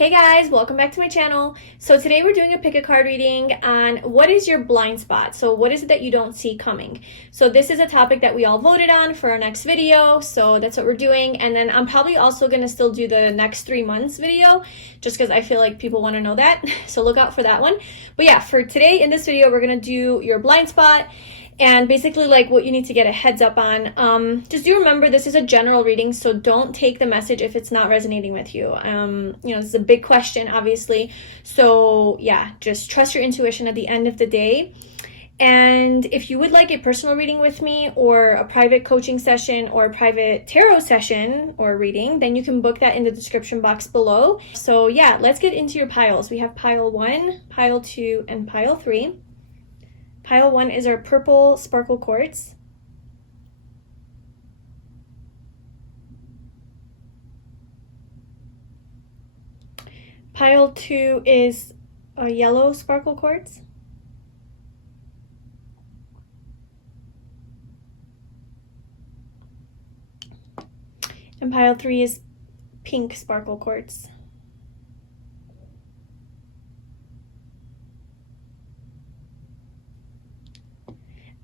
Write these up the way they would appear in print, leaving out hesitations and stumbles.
Hey guys, welcome back to my channel. So today we're doing a pick a card reading on what is your blind spot. So what is it that you don't see coming? So this is a topic that we all voted on for our next video. So that's what we're doing. And then I'm probably also going to still do the next 3 months video just because I feel like people want to know that. So look out for that one. But yeah, for today in this video, we're going to do your blind spot. And basically like what you need to get a heads up on. Just do remember this is a general reading, so don't take the message if it's not resonating with you. This is a big question, obviously. So yeah, just trust your intuition at the end of the day. And if you would like a personal reading with me or a private coaching session or a private tarot session or reading, then you can book that in the description box below. So yeah, let's get into your piles. We have pile 1, pile 2, and pile 3. Pile 1 is our purple sparkle quartz. Pile 2 is a yellow sparkle quartz. And pile 3 is pink sparkle quartz.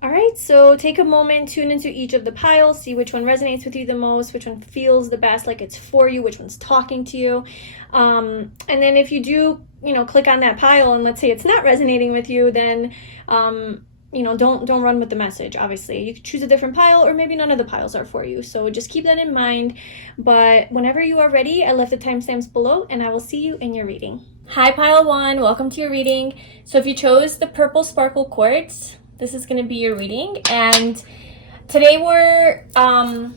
All right, so take a moment, tune into each of the piles, see which one resonates with you the most, which one feels the best, like it's for you, which one's talking to you. And then if you do, click on that pile and let's say it's not resonating with you, then, don't run with the message, obviously. You could choose a different pile or maybe none of the piles are for you. So just keep that in mind. But whenever you are ready, I left the timestamps below and I will see you in your reading. Hi, pile 1, welcome to your reading. So if you chose the purple sparkle quartz, this is going to be your reading, and today we're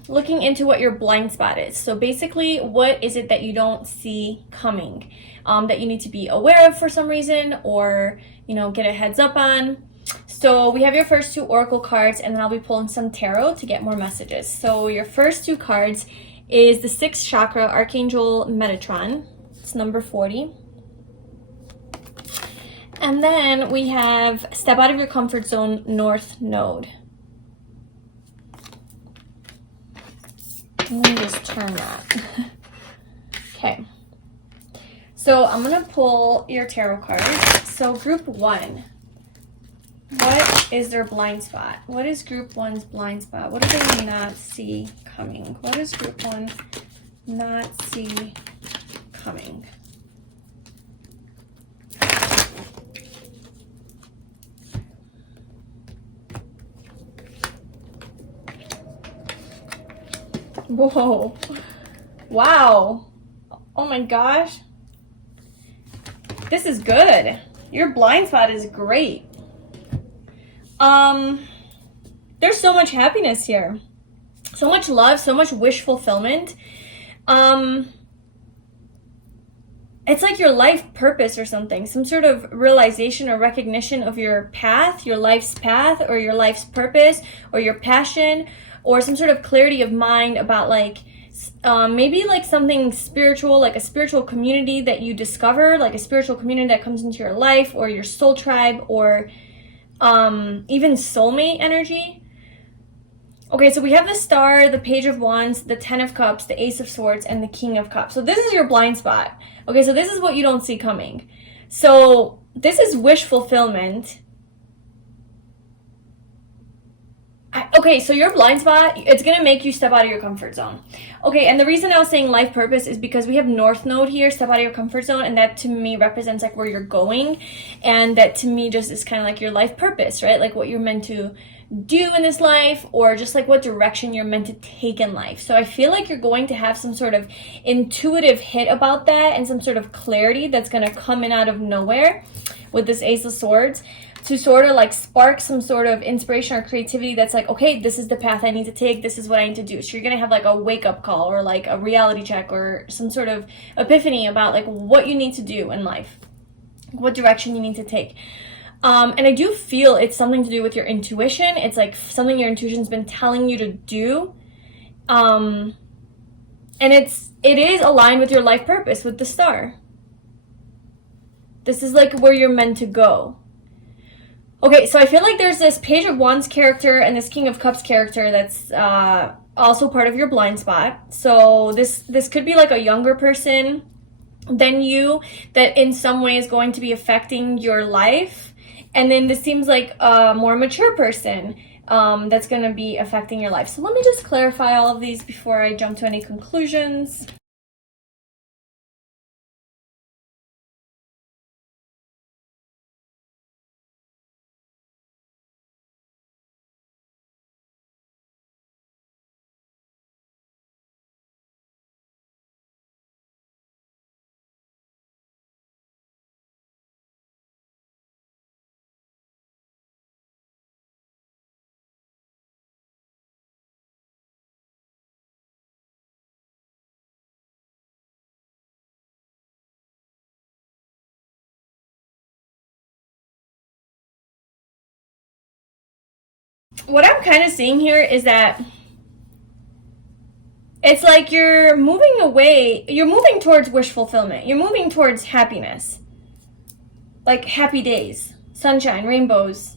looking into what your blind spot is. So basically, what is it that you don't see coming, that you need to be aware of for some reason, or get a heads up on. So we have your first 2 oracle cards, and then I'll be pulling some tarot to get more messages. So your first 2 cards is the 6th chakra, Archangel Metatron. It's number 40. And then we have Step Out of Your Comfort Zone, North Node. Let me just turn that. Okay. So I'm going to pull your tarot cards. So group 1. What is their blind spot? What is group 1's blind spot? What do they not see coming? What does group 1 not see coming? Whoa. Wow. Oh my gosh. This is good. Your blind spot is great. There's so much happiness here. So much love, so much wish fulfillment. It's like your life purpose or something. Some sort of realization or recognition of your path, your life's path, or your life's purpose, or your passion, or some sort of clarity of mind about maybe like something spiritual, like a spiritual community that you discover, like a spiritual community that comes into your life, or your soul tribe, or even soulmate energy. Okay, so we have the Star, the Page of Wands, the 10 of Cups, the Ace of Swords, and the King of Cups. So this is your blind spot. Okay, so this is what you don't see coming. So this is wish fulfillment. Okay, so your blind spot, it's going to make you step out of your comfort zone. Okay, and the reason I was saying life purpose is because we have North Node here, step out of your comfort zone, and that to me represents like where you're going, and that to me just is kind of like your life purpose, right? Like what you're meant to do in this life, or just like what direction you're meant to take in life. So I feel like you're going to have some sort of intuitive hit about that and some sort of clarity that's going to come in out of nowhere with this Ace of Swords, to sort of like spark some sort of inspiration or creativity that's like, okay, this is the path I need to take, this is what I need to do. So you're going to have like a wake-up call or like a reality check or some sort of epiphany about like what you need to do in life, what direction you need to take. And I do feel it's something to do with your intuition. It's like something your intuition's been telling you to do. And it is aligned with your life purpose, with the Star. This is like where you're meant to go. Okay, so I feel like there's this Page of Wands character and this King of Cups character that's also part of your blind spot. So this could be like a younger person than you that in some way is going to be affecting your life. And then this seems like a more mature person that's going to be affecting your life. So let me just clarify all of these before I jump to any conclusions. What I'm kind of seeing here is that it's like you're moving away, you're moving towards wish fulfillment, you're moving towards happiness, like happy days, sunshine, rainbows.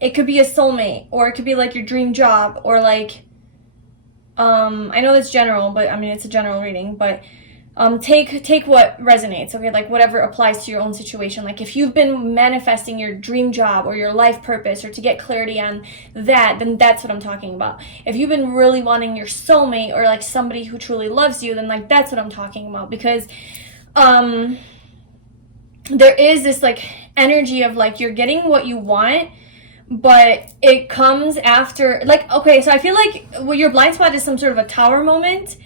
It could be a soulmate, or it could be like your dream job, or like I know that's general, but I mean it's a general reading, but take what resonates, okay? Like whatever applies to your own situation. Like if you've been manifesting your dream job or your life purpose, or to get clarity on that, then that's what I'm talking about. If you've been really wanting your soulmate, or like somebody who truly loves you, then like that's what I'm talking about. Because there is this like energy of like you're getting what you want, but it comes after, like, okay, so I feel like your blind spot is some sort of a tower moment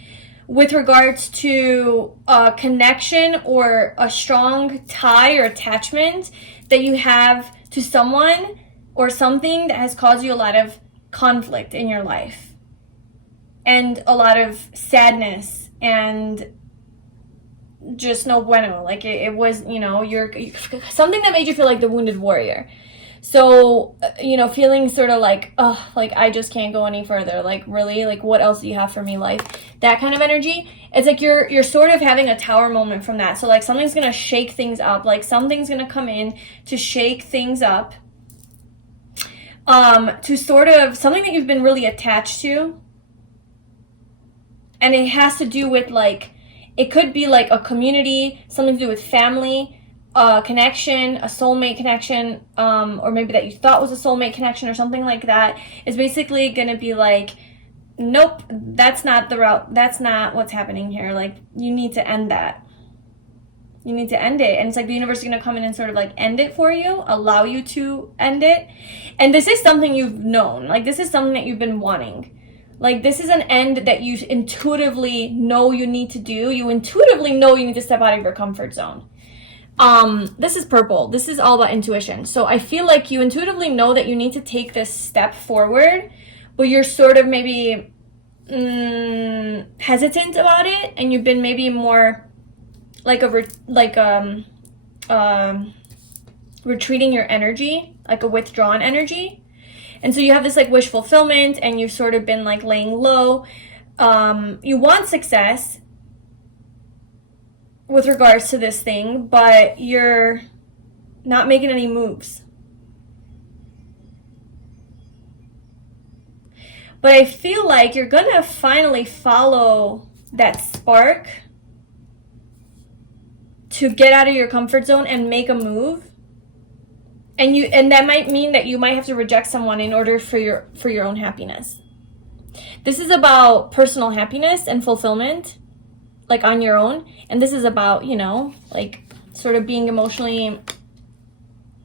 with regards to a connection or a strong tie or attachment that you have to someone or something that has caused you a lot of conflict in your life and a lot of sadness and just no bueno. Like it was, you know, you're something that made you feel like the wounded warrior. So, you know, feeling sort of like, oh, like I just can't go any further. Like, really? Like, what else do you have for me, life? That kind of energy. It's like you're sort of having a tower moment from that. So, like, something's going to shake things up. Like, something's going to come in to shake things up. To sort of, something that you've been really attached to. And it has to do with, like, it could be, like, a community, something to do with family, a connection, a soulmate connection, or maybe that you thought was a soulmate connection or something like that, is basically going to be like, nope, that's not the route, that's not what's happening here. Like, you need to end that. You need to end it. And it's like the universe is going to come in and sort of like end it for you, allow you to end it. And this is something you've known. Like, this is something that you've been wanting. Like, this is an end that you intuitively know you need to do. You intuitively know you need to step out of your comfort zone. This is purple. This is all about intuition. So I feel like you intuitively know that you need to take this step forward, but you're sort of maybe hesitant about it, and you've been maybe more like retreating your energy, like a withdrawn energy. And so you have this like wish fulfillment, and you've sort of been like laying low. You want success with regards to this thing, but you're not making any moves. But I feel like you're gonna finally follow that spark to get out of your comfort zone and make a move. And that might mean that you might have to reject someone in order for your own happiness. This is about personal happiness and fulfillment, like on your own. And this is about, you know, like sort of being emotionally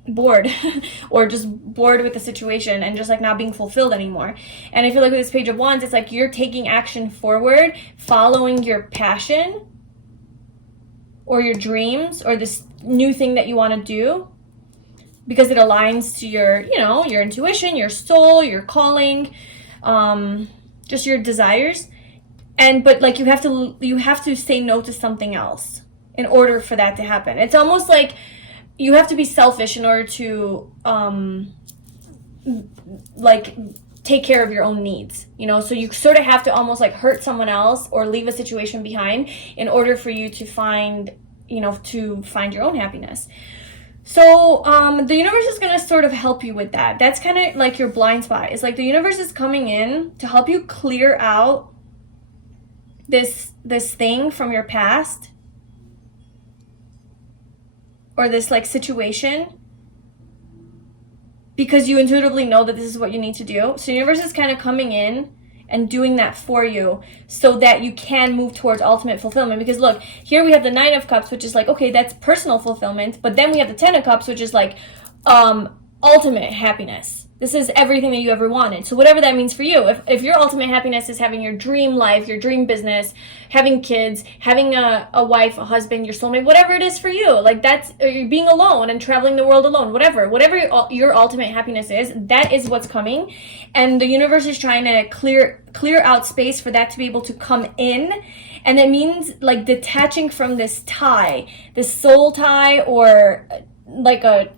bored or just bored with the situation and just like not being fulfilled anymore. And I feel like with this Page of Wands, it's like you're taking action forward, following your passion or your dreams or this new thing that you want to do, because it aligns to your, you know, your intuition, your soul, your calling, just your desires. But like you have to say no to something else in order for that to happen. It's almost like you have to be selfish in order to like take care of your own needs, you know. So you sort of have to almost like hurt someone else or leave a situation behind in order for you to find, you know, to find your own happiness. So the universe is going to sort of help you with that. That's kind of like your blind spot. It's like the universe is coming in to help you clear out this thing from your past or this like situation because you intuitively know that this is what you need to do. So the universe is kind of coming in and doing that for you so that you can move towards ultimate fulfillment. Because look, here we have the 9 of Cups, which is like, okay, that's personal fulfillment. But then we have the 10 of Cups, which is like ultimate happiness. This is everything that you ever wanted. So whatever that means for you, if your ultimate happiness is having your dream life, your dream business, having kids, having a wife, a husband, your soulmate, whatever it is for you, like that's, or you're being alone and traveling the world alone, whatever your ultimate happiness is, that is what's coming. And the universe is trying to clear out space for that to be able to come in. And that means like detaching from this tie, this soul tie, or like a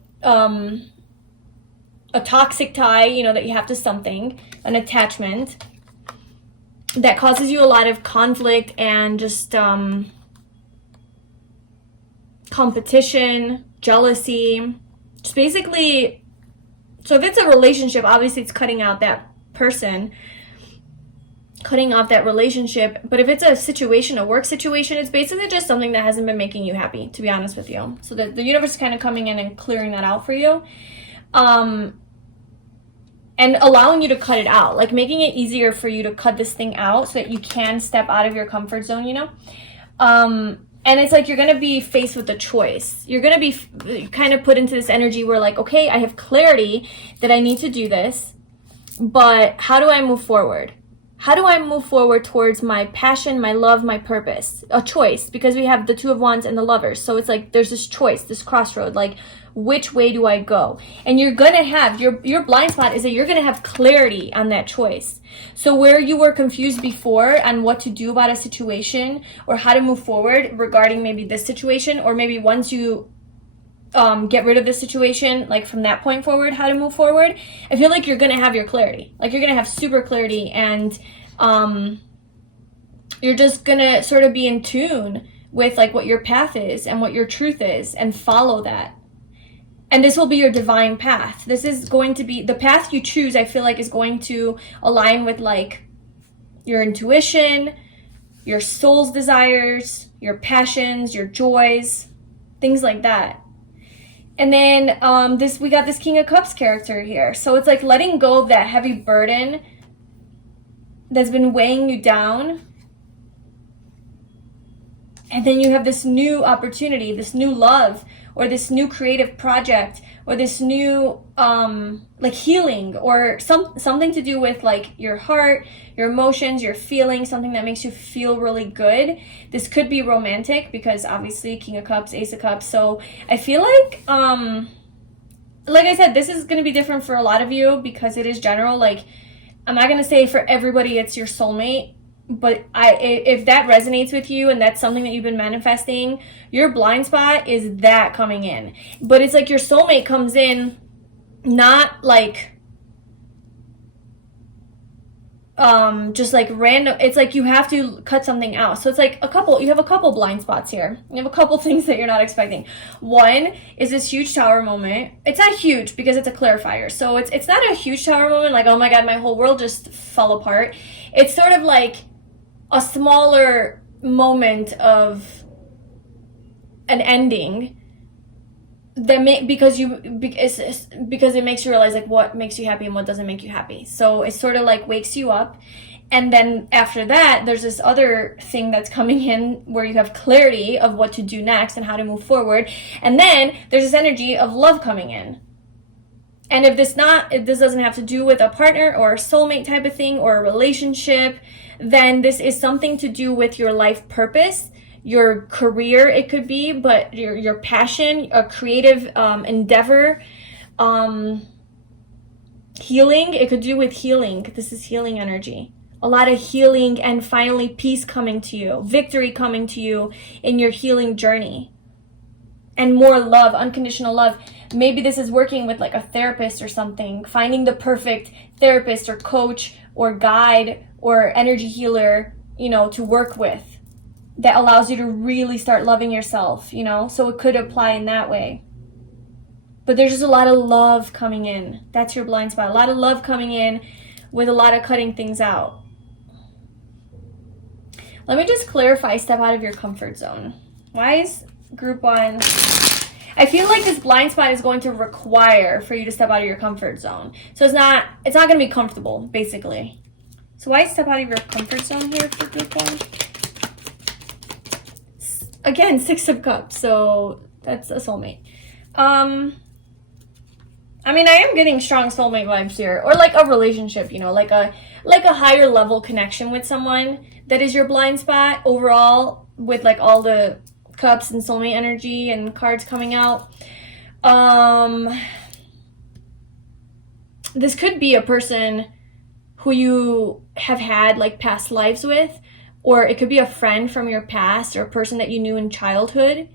toxic tie, you know, that you have to something, an attachment that causes you a lot of conflict and just competition, jealousy, just basically. So if it's a relationship, obviously it's cutting out that person, cutting off that relationship. But if it's a situation, a work situation, it's basically just something that hasn't been making you happy, to be honest with you. So the universe is kind of coming in and clearing that out for you. And allowing you to cut it out, like making it easier for you to cut this thing out so that you can step out of your comfort zone, you know? And it's like you're going to be faced with a choice. You're going to be kind of put into this energy where like, okay, I have clarity that I need to do this, but how do I move forward? How do I move forward towards my passion, my love, my purpose? A choice, because we have the 2 of Wands and the Lovers. So it's like there's this choice, this crossroad, like which way do I go? And you're going to have, your blind spot is that you're going to have clarity on that choice. So where you were confused before on what to do about a situation or how to move forward regarding maybe this situation, or maybe once you get rid of this situation, like from that point forward, how to move forward, I feel like you're going to have your clarity. Like you're going to have super clarity, and you're just going to sort of be in tune with like what your path is and what your truth is, and follow that. And this will be your divine path. This is going to be the path you choose. I feel like is going to align with like your intuition, your soul's desires, your passions, your joys, things like that. And then we got this King of Cups character here. So it's like letting go of that heavy burden that's been weighing you down. And then you have this new opportunity, this new love, or this new creative project, or this new like healing, or something to do with like your heart, your emotions, your feelings, something that makes you feel really good. This could be romantic, because obviously King of Cups, Ace of Cups. So I feel like I said, this is going to be different for a lot of you because it is general. Like, I'm not going to say for everybody it's your soulmate, but if that resonates with you and that's something that you've been manifesting, your blind spot is that coming in. But it's like your soulmate comes in not like just like random. It's like you have to cut something out. So it's like you have a couple blind spots here. You have a couple things that you're not expecting. One is this huge tower moment. It's not huge because it's a clarifier. So it's not a huge tower moment like, oh my God, my whole world just fell apart. It's sort of like a smaller moment of an ending that because it makes you realize like what makes you happy and what doesn't make you happy. So it sort of like wakes you up, and then after that there's this other thing that's coming in where you have clarity of what to do next and how to move forward, and then there's this energy of love coming in. And if this doesn't have to do with a partner or a soulmate type of thing or a relationship, then this is something to do with your life purpose, your career, it could be, but your passion, a creative endeavor, healing, it could do with healing. This is healing energy. A lot of healing, and finally peace coming to you, victory coming to you in your healing journey. And more love, unconditional love. Maybe this is working with like a therapist or something, finding the perfect therapist or coach or guide or energy healer, you know, to work with that allows you to really start loving yourself, you know? So it could apply in that way. But there's just a lot of love coming in. That's your blind spot. A lot of love coming in with a lot of cutting things out. Let me just clarify, step out of your comfort zone. Why is Group 1... I feel like this blind spot is going to require for you to step out of your comfort zone. So it's not going to be comfortable, basically. So why step out of your comfort zone here for people? Again, 6 of Cups, so that's a soulmate. I mean, I am getting strong soulmate vibes here, or like a relationship, you know, like a higher level connection with someone that is your blind spot overall, with like all the cups and soulmate energy and cards coming out. This could be a person who you have had like past lives with, or it could be a friend from your past, or a person that you knew in childhood,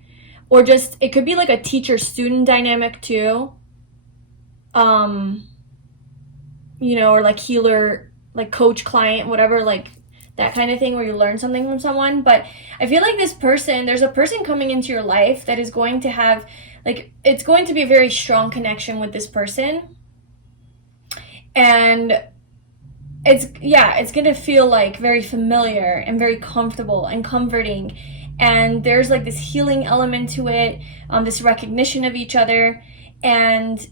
or just it could be like a teacher-student dynamic too. You know, or like healer, like coach, client, whatever, like that kind of thing where you learn something from someone. But I feel like this person, there's a person coming into your life that is going to have, like, it's going to be a very strong connection with this person. And it's going to feel like very familiar and very comfortable and comforting. And there's like this healing element to it, this recognition of each other. And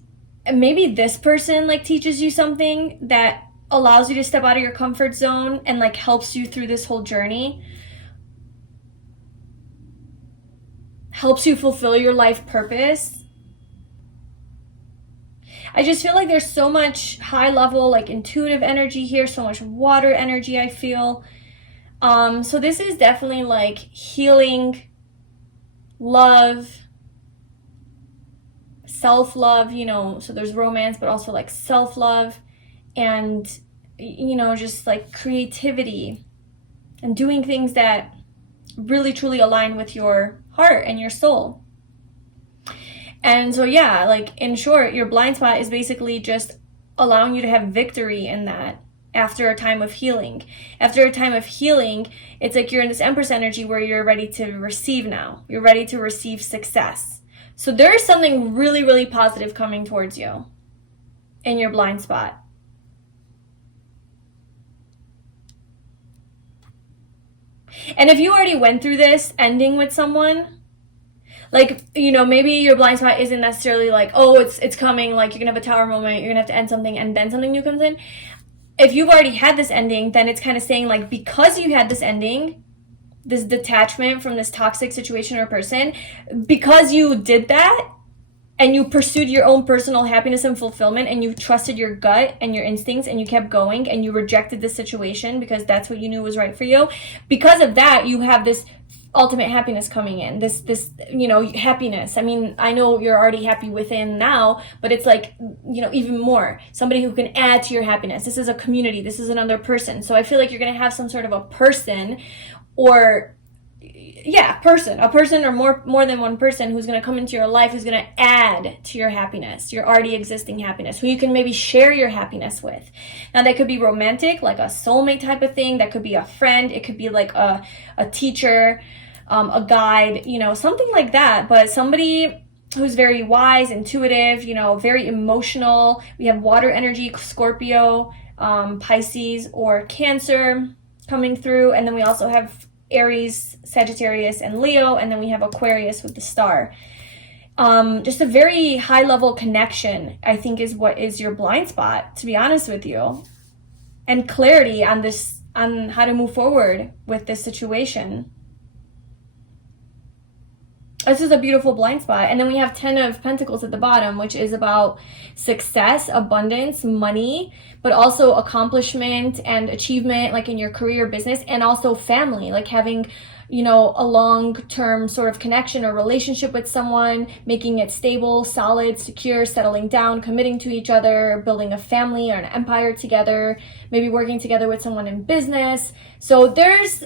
maybe this person like teaches you something that allows you to step out of your comfort zone and like helps you through this whole journey, helps you fulfill your life purpose. I just feel like there's so much high level like intuitive energy here, so much water energy I feel. So this is definitely like healing, love, self-love, you know, so there's romance, but also like self-love, and, you know, just like creativity and doing things that really truly align with your heart and your soul. And so, yeah, like in short, your blind spot is basically just allowing you to have victory in that after a time of healing. After a time of healing, it's like you're in this Empress energy where you're ready to receive now. You're ready to receive success. So there is something really, really positive coming towards you in your blind spot. And if you already went through this ending with someone, like, you know, maybe your blind spot isn't necessarily like, oh, it's coming, like you're gonna have a tower moment, you're gonna have to end something and then something new comes in. If you've already had this ending, then it's kind of saying like, because you had this ending, this detachment from this toxic situation or person, because you did that and you pursued your own personal happiness and fulfillment, and you trusted your gut and your instincts, and you kept going, and you rejected this situation because that's what you knew was right for you. Because of that, you have this ultimate happiness coming in, this you know, happiness. I mean, I know you're already happy within now, but it's like, you know, even more, somebody who can add to your happiness. This is a community, this is another person. So I feel like you're going to have some sort of a person, or a person or more than one person who's going to come into your life, who's going to add to your happiness, your already existing happiness, who you can maybe share your happiness with. Now that could be romantic, like a soulmate type of thing. That could be a friend. It could be like a teacher, a guide, you know, something like that. But somebody who's very wise, intuitive, you know, very emotional. We have water energy, Scorpio, Pisces, or Cancer coming through. And then we also have Aries, Sagittarius, and Leo, and then we have Aquarius with the star. Just a very high level connection, I think, is what is your blind spot, to be honest with you, and clarity on how to move forward with this situation. This is a beautiful blind spot. And then we have 10 of Pentacles at the bottom, which is about success, abundance, money, but also accomplishment and achievement, like in your career, business, and also family, like having, you know, a long-term sort of connection or relationship with someone, making it stable, solid, secure, settling down, committing to each other, building a family or an empire together, maybe working together with someone in business. So there's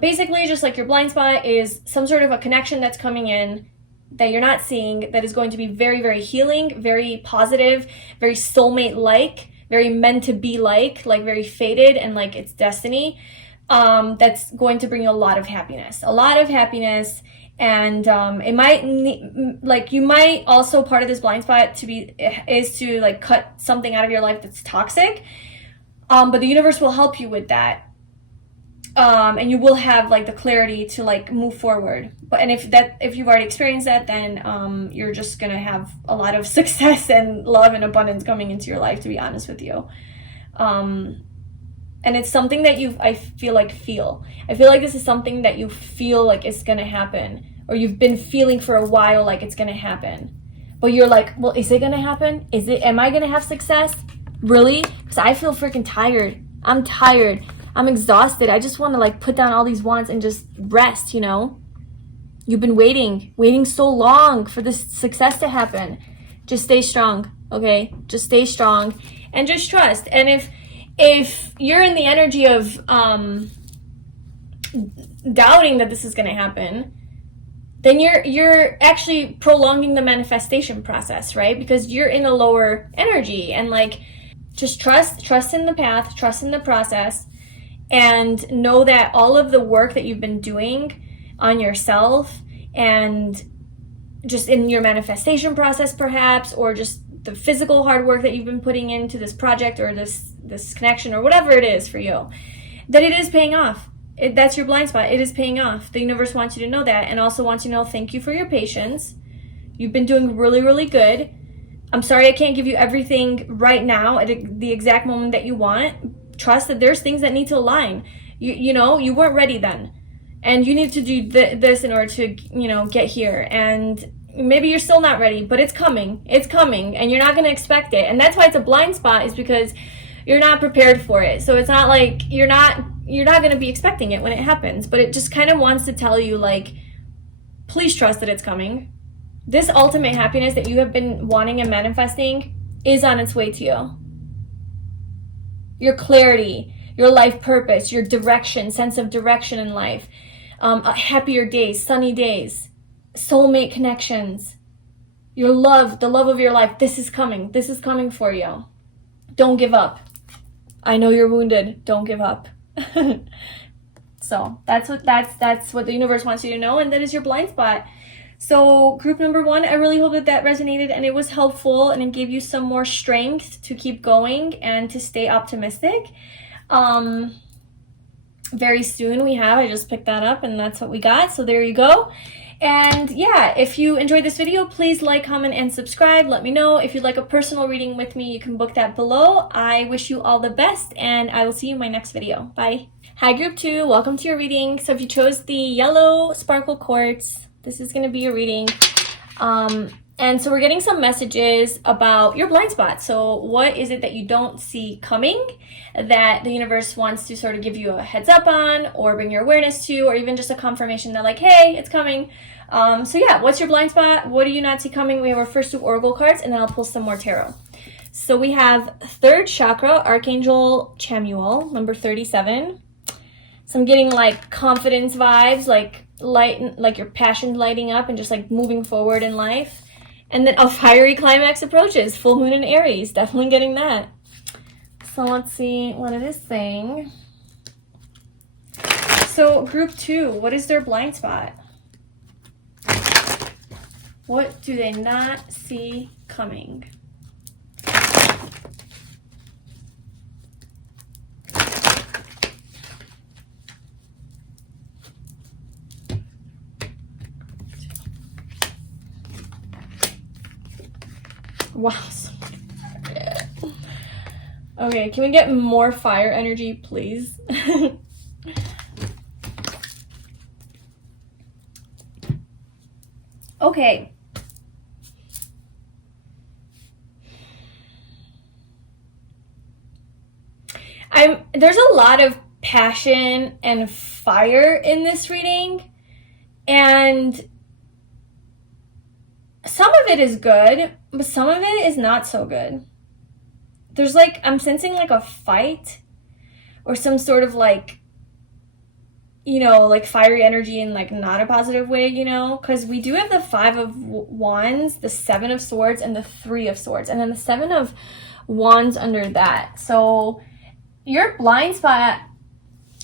basically just like your blind spot is some sort of a connection that's coming in that you're not seeing, that is going to be very, very healing, very positive, very soulmate-like, very meant to be like very fated and like it's destiny. That's going to bring you a lot of happiness, and it might like, you might also, part of this blind spot is to like cut something out of your life that's toxic, but the universe will help you with that. And you will have like the clarity to like move forward. But and if you've already experienced that, then you're just gonna have a lot of success and love and abundance coming into your life, to be honest with you. And it's something that I feel like this is something that you feel like is gonna happen, or you've been feeling for a while like it's gonna happen. But you're like, well, is it gonna happen? Am I gonna have success? Really? Because I feel freaking tired. I'm tired. I'm exhausted. I just want to like put down all these wands and just rest, you know? You've been waiting so long for this success to happen. Just stay strong, okay? Just stay strong and just trust. And if you're in the energy of doubting that this is going to happen, then you're actually prolonging the manifestation process, right? Because you're in a lower energy, and like just trust in the path, trust in the process, and know that all of the work that you've been doing on yourself and just in your manifestation process perhaps, or just the physical hard work that you've been putting into this project or this connection or whatever it is for you, that it is paying off. That's your blind spot. It is paying off. The universe wants you to know that, and also wants you to know, thank you for your patience. You've been doing really, really good. I'm sorry I can't give you everything right now at the exact moment that you want. Trust that there's things that need to align. You know, you weren't ready then, and you need to do this in order to, you know, get here. And maybe you're still not ready, but it's coming, and you're not going to expect it. And that's why it's a blind spot, is because you're not prepared for it. So it's not like you're not going to be expecting it when it happens, but it just kind of wants to tell you, like, please trust that it's coming. This ultimate happiness that you have been wanting and manifesting is on its way to you. Your clarity, your life purpose, your direction, sense of direction in life, happier days, sunny days, soulmate connections, your love, the love of your life. This is coming. This is coming for you. Don't give up. I know you're wounded. Don't give up. So that's what the universe wants you to know, and that is your blind spot. So group number 1, I really hope that resonated and it was helpful and it gave you some more strength to keep going and to stay optimistic. Very soon I just picked that up and that's what we got. So there you go. And yeah, if you enjoyed this video, please like, comment, and subscribe. Let me know. If you'd like a personal reading with me, you can book that below. I wish you all the best, and I will see you in my next video. Bye. Hi, group 2. Welcome to your reading. So if you chose the yellow sparkle quartz, this is going to be your reading. And so we're getting some messages about your blind spot. So what is it that you don't see coming that the universe wants to sort of give you a heads up on, or bring your awareness to, or even just a confirmation that, like, hey, it's coming. So yeah, what's your blind spot? What do you not see coming? We have our first 2 oracle cards, and then I'll pull some more tarot. So we have 3rd chakra, Archangel Chamuel, number 37. So I'm getting like confidence vibes, like your passion lighting up and just like moving forward in life. And then a fiery climax approaches, full moon in Aries. Definitely getting that. So let's see what it is saying. So group 2, what is their blind spot? What do they not see coming? Wow. Okay, can we get more fire energy, please? Okay. There's a lot of passion and fire in this reading, and some of it is good, but some of it is not so good. There's like, I'm sensing like a fight or some sort of like, you know, like fiery energy in like not a positive way, you know, because we do have the 5 of Wands, the 7 of Swords, and the 3 of Swords, and then the 7 of Wands under that. So your blind spot,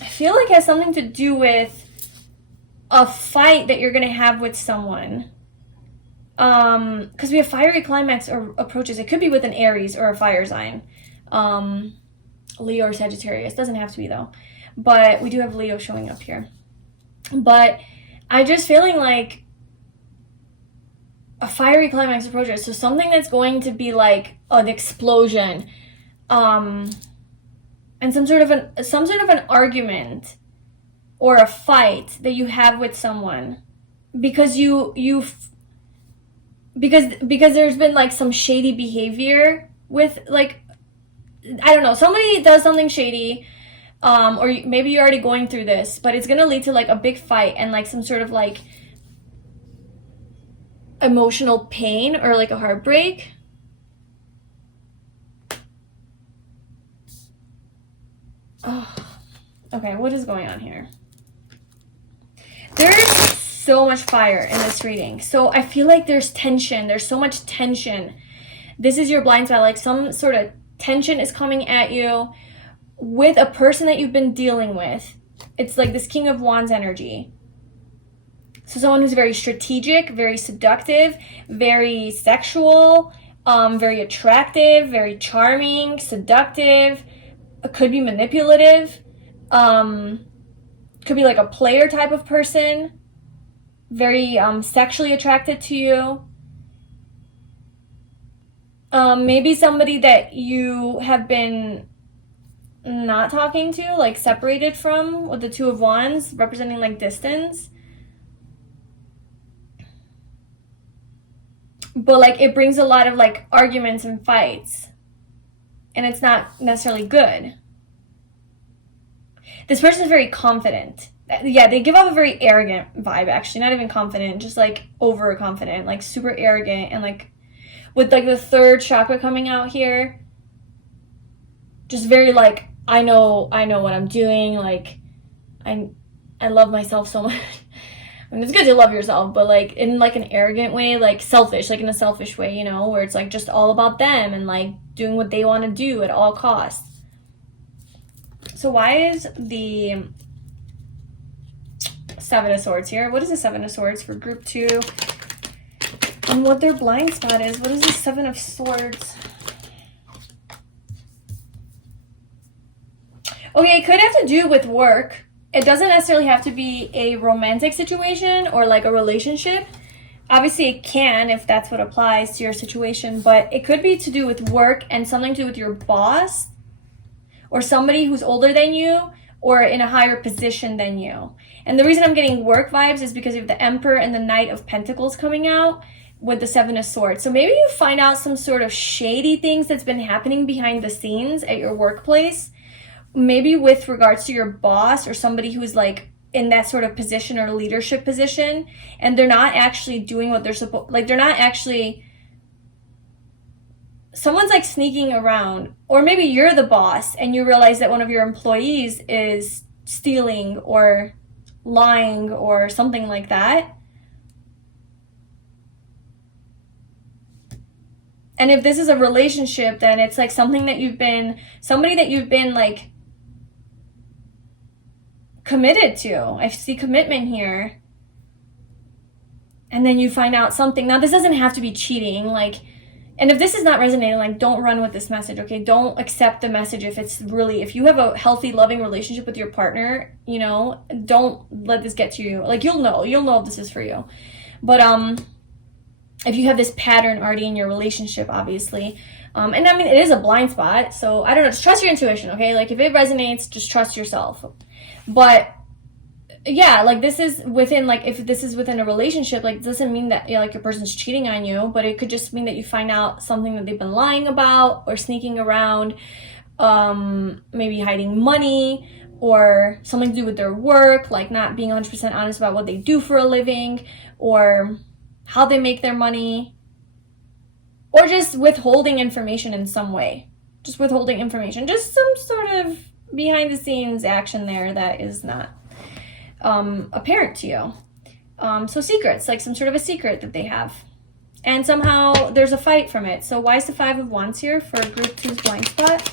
I feel like, has something to do with a fight that you're going to have with someone. Because we have fiery climax or approaches. It could be with an Aries or a fire sign. Leo or Sagittarius. Doesn't have to be though. but we do have Leo showing up here. But I'm just feeling like a fiery climax approaches. So something that's going to be like an explosion, and some sort of an argument or a fight that you have with someone because because there's been like some shady behavior with, like, I don't know, somebody does something shady, or maybe you're already going through this, but it's gonna lead to like a big fight and like some sort of like emotional pain or like a heartbreak. Oh, okay, what is going on here? There's so much fire in this reading. So I feel like there's tension. There's so much tension. This is your blind spot. Like some sort of tension is coming at you with a person that you've been dealing with. It's like this King of Wands energy. So someone who's very strategic, very seductive, very sexual, very attractive, very charming, seductive, could be manipulative, could be like a player type of person, very sexually attracted to you. Maybe somebody that you have been not talking to, like separated from, with the Two of Wands representing like distance. But like it brings a lot of like arguments and fights, and it's not necessarily good. This person is very confident. Yeah, they give off a very arrogant vibe, actually. Not even confident, just like overconfident, like super arrogant, and like with like the third chakra coming out here, just very like, I know what I'm doing, like I love myself so much. I mean, it's good to love yourself, but like in like an arrogant way, like selfish, like in a selfish way, you know, where it's like just all about them and like doing what they want to do at all costs. So why is the Seven of Swords here? What is the Seven of Swords for group 2? And what their blind spot is? What is the Seven of Swords? Okay, it could have to do with work. It doesn't necessarily have to be a romantic situation or like a relationship. Obviously it can, if that's what applies to your situation, but it could be to do with work and something to do with your boss or somebody who's older than you or in a higher position than you. And the reason I'm getting work vibes is because of the Emperor and the Knight of Pentacles coming out with the Seven of Swords. So maybe you find out some sort of shady things that's been happening behind the scenes at your workplace. Maybe with regards to your boss or somebody who's like in that sort of position or leadership position, and they're not actually doing what they're supposed, like they're not actually, someone's like sneaking around, or maybe you're the boss and you realize that one of your employees is stealing or lying or something like that. And if this is a relationship, then it's like something that you've been, somebody that you've been like committed to. I see commitment here. And then you find out something. Now, this doesn't have to be cheating. Like, and if this is not resonating, like, don't run with this message, okay? Don't accept the message if it's really, if you have a healthy, loving relationship with your partner, you know, don't let this get to you. Like, you'll know if this is for you. But, if you have this pattern already in your relationship, obviously, and I mean, it is a blind spot, so I don't know, just trust your intuition, okay? Like, if it resonates, just trust yourself. But yeah, like this is within, like if this is within a relationship, like it doesn't mean that, you know, like your person's cheating on you, but it could just mean that you find out something that they've been lying about or sneaking around, maybe hiding money or something to do with their work, like not being 100% honest about what they do for a living or how they make their money, or just withholding information in some way. Just withholding information, just some sort of behind the scenes action there that is not apparent to you. So secrets, like some sort of a secret that they have. And somehow there's a fight from it. So why is the Five of Wands here for group 2's blind spot?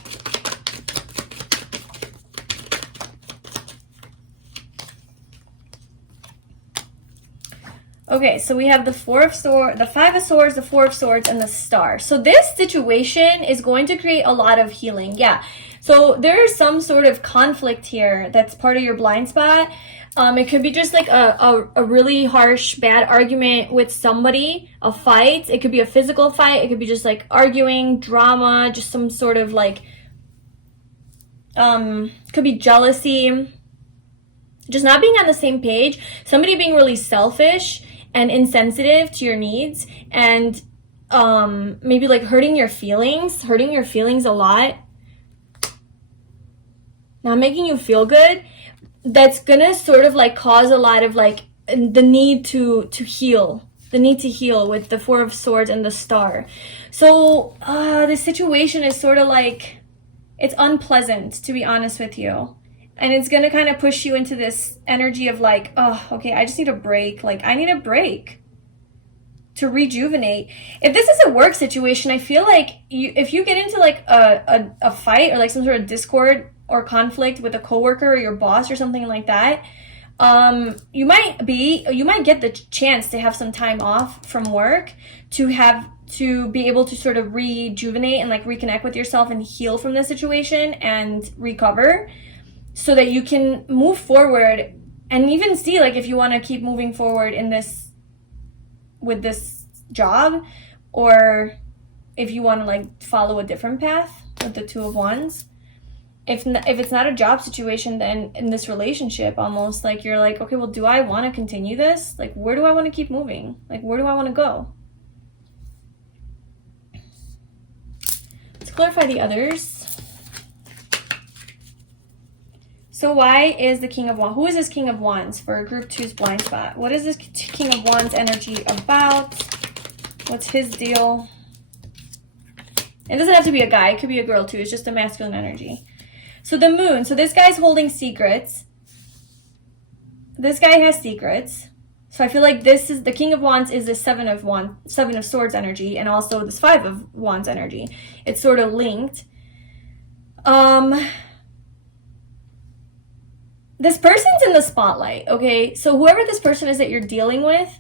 Okay, so we have the Four of Swords, the Five of Swords, the Four of Swords, and the Star. So this situation is going to create a lot of healing. Yeah, So there is some sort of conflict here that's part of your blind spot. It could be just like a really harsh, bad argument with somebody, a fight. It could be a physical fight. It could be just like arguing, drama, just some sort of like, could be jealousy, just not being on the same page. Somebody being really selfish and insensitive to your needs, and maybe like hurting your feelings a lot, not making you feel good. That's gonna sort of like cause a lot of like the need to heal with the Four of Swords and the Star. So this situation is sort of like, it's unpleasant, to be honest with you. And it's gonna kind of push you into this energy of like, oh, okay, I just need a break. Like, I need a break to rejuvenate. If this is a work situation, I feel like if you get into like a fight or like some sort of discord or conflict with a coworker or your boss or something like that, you might get the chance to have some time off from work to be able to sort of rejuvenate and like reconnect with yourself and heal from the situation and recover, so that you can move forward and even see like if you want to keep moving forward in this with this job, or if you want to like follow a different path with the Two of Wands. If it's not a job situation, then in this relationship, almost like you're like, okay, well, do I want to continue this? Like, where do I want to keep moving? Like, where do I want to go? Let's clarify the others. So why is the King of Wands? Who is this King of Wands for Group 2's blind spot? What is this King of Wands energy about? What's his deal? It doesn't have to be a guy. It could be a girl too. It's just a masculine energy. So the Moon. So this guy's holding secrets. This guy has secrets. So I feel like this is the King of Wands is the Seven of Swords energy, and also this Five of Wands energy. It's sort of linked. This person's in the spotlight, okay? So whoever this person is that you're dealing with,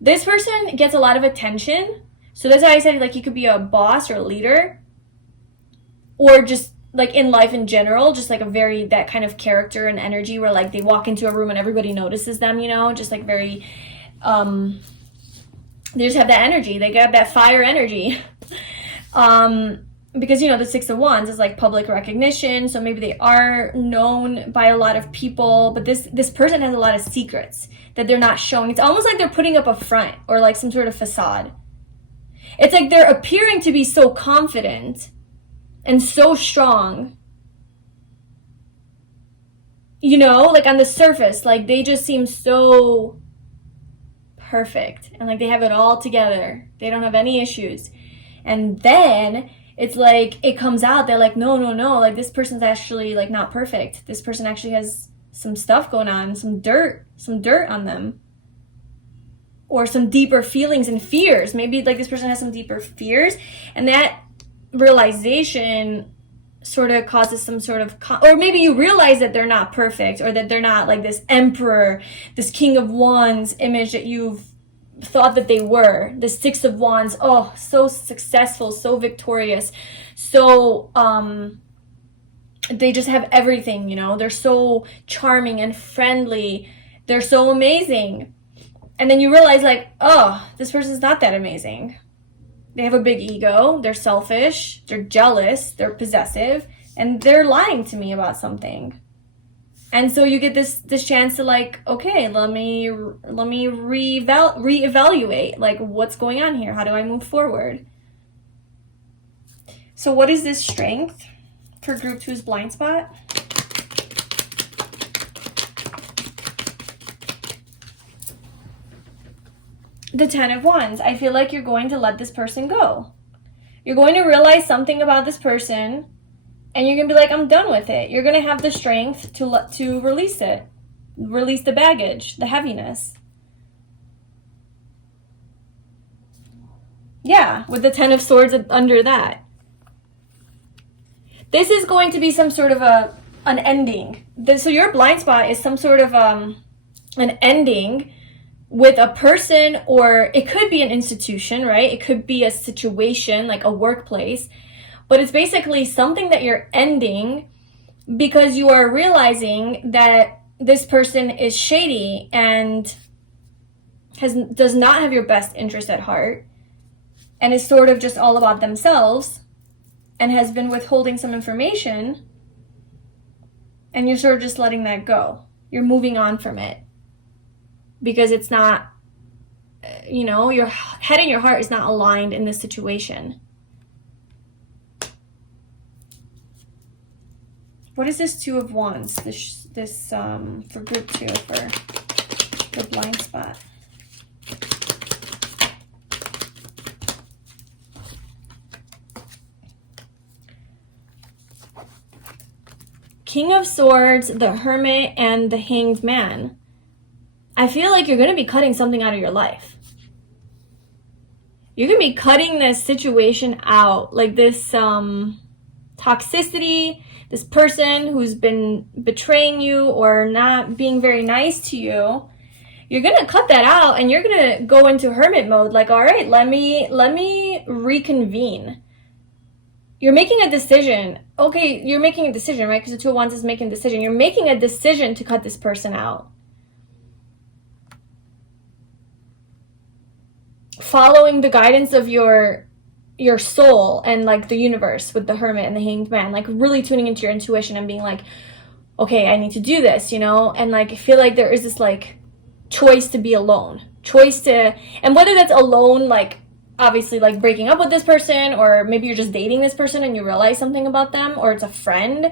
this person gets a lot of attention. So that's why I said, like, you could be a boss or a leader, or just like in life in general, just like that kind of character and energy where like they walk into a room and everybody notices them, you know, just like very, they just have that energy. They got that fire energy. Because, you know, the Six of Wands is like public recognition. So maybe they are known by a lot of people, but this person has a lot of secrets that they're not showing. It's almost like they're putting up a front or like some sort of facade. It's like they're appearing to be so confident and so strong, you know, like on the surface, like they just seem so perfect and like they have it all together. They don't have any issues. And then it's like it comes out, they're like, no, like this person's actually like not perfect. This person actually has some stuff going on, some dirt on them. Or some deeper feelings and fears. Maybe like this person has some deeper fears, and that realization sort of causes some sort of or maybe you realize that they're not perfect, or that they're not like this emperor, this King of Wands image that you've thought that they were. The Six of Wands, oh, so successful, so victorious, so they just have everything, you know. They're so charming and friendly, they're so amazing. And then you realize like, oh, this person's not that amazing. They have a big ego, they're selfish, they're jealous, they're possessive, and they're lying to me about something. And so you get this chance to like, okay, let me reevaluate like what's going on here. How do I move forward? So what is this strength for Group 2's blind spot? The Ten of Wands. I feel like you're going to let this person go. You're going to realize something about this person, and you're going to be like, I'm done with it. You're going to have the strength to release it. Release the baggage, the heaviness. Yeah, with the Ten of Swords under that. This is going to be some sort of an ending. So your blind spot is some sort of an ending with a person, or it could be an institution, right? It could be a situation like a workplace but it's basically something that you're ending because you are realizing that this person is shady and does not have your best interest at heart and is sort of just all about themselves and has been withholding some information, and you're sort of just letting that go. You're moving on from it because it's not, your head and your heart is not aligned in this situation. What is this Two of Wands? This for group 2 for blind spot. King of Swords, the Hermit, and the Hanged Man. I feel like you're going to be cutting something out of your life. You're going to be cutting this situation out, like this toxicity, this person who's been betraying you or not being very nice to you. You're going to cut that out and you're going to go into hermit mode, like, all right, let me reconvene. You're making a decision. Okay, you're making a decision, right? Because the Two of Wands is making a decision. You're making a decision to cut this person out. Following the guidance of your soul and like the universe with the Hermit and the Hanged Man, like really tuning into your intuition and being like, okay, I need to do this, and like I feel like there is this like choice to be alone, and whether that's alone, like obviously like breaking up with this person, or maybe you're just dating this person and you realize something about them, or it's a friend,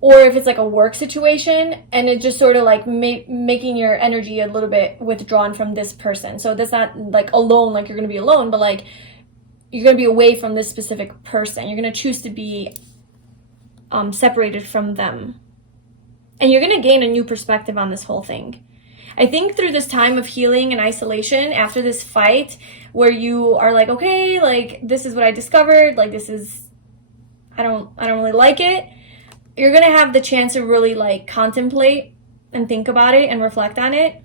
or if it's like a work situation and it just sort of like making your energy a little bit withdrawn from this person. So that's not like alone, like you're going to be alone, but like you're going to be away from this specific person. You're going to choose to be separated from them. And you're going to gain a new perspective on this whole thing. I think through this time of healing and isolation, after this fight where you are like, okay, like this is what I discovered, like this is, I don't really like it. You're going to have the chance to really like contemplate and think about it and reflect on it.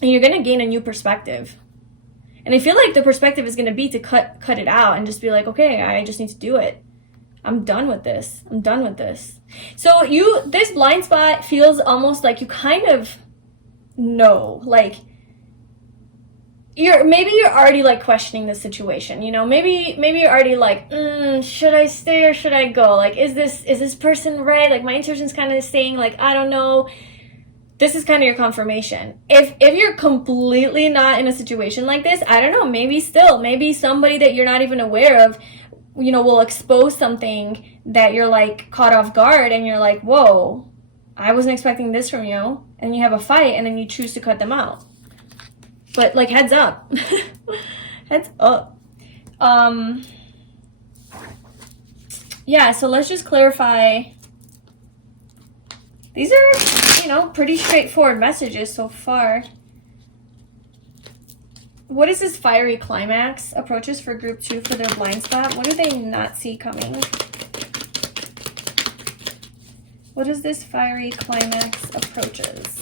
And you're going to gain a new perspective. And I feel like the perspective is going to be to cut it out and just be like, okay, I just need to do it. I'm done with this. So this blind spot feels almost like you kind of know, like you're already like questioning the situation, maybe you're already like, should I stay or should I go? Like, is this person right? Like my intuition's kind of saying like, I don't know. This is kind of your confirmation. If you're completely not in a situation like this, I don't know, maybe somebody that you're not even aware of, will expose something that you're like caught off guard and you're like, whoa, I wasn't expecting this from you. And you have a fight and then you choose to cut them out. But like, heads up. Heads up. Yeah, so let's just clarify. These are, pretty straightforward messages so far. What is this fiery climax approaches for group 2 for their blind spot? What do they not see coming? What is this fiery climax approaches?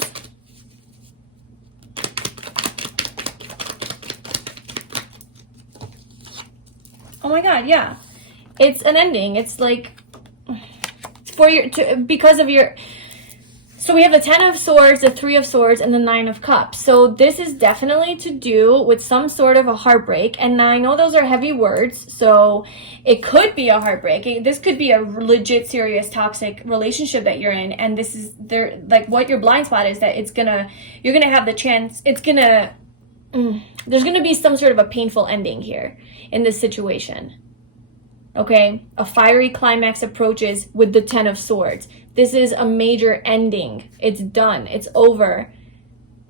Oh my god, yeah. It's an ending. It's like because of your. So we have the 10 of Swords, the 3 of Swords, and the 9 of Cups. So this is definitely to do with some sort of a heartbreak. And I know those are heavy words, so it could be a heartbreak. This could be a legit, serious, toxic relationship that you're in. And this is like what your blind spot is, that you're gonna have the chance. There's gonna be some sort of a painful ending here in this situation. Okay, a fiery climax approaches with the 10 of Swords. This is a major ending. It's done. It's over.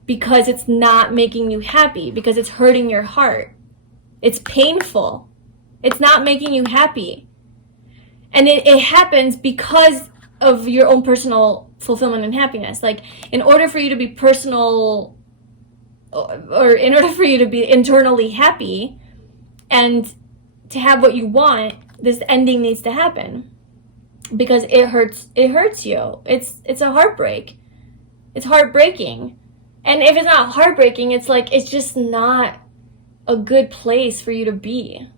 Because it's not making you happy. Because it's hurting your heart. It's painful. It's not making you happy. And it happens because of your own personal fulfillment and happiness. Like, in order for you to be personal, or in order for you to be internally happy and to have what you want, this ending needs to happen. Because it hurts you. It's a heartbreak. It's heartbreaking. And if it's not heartbreaking, it's like, it's just not a good place for you to be.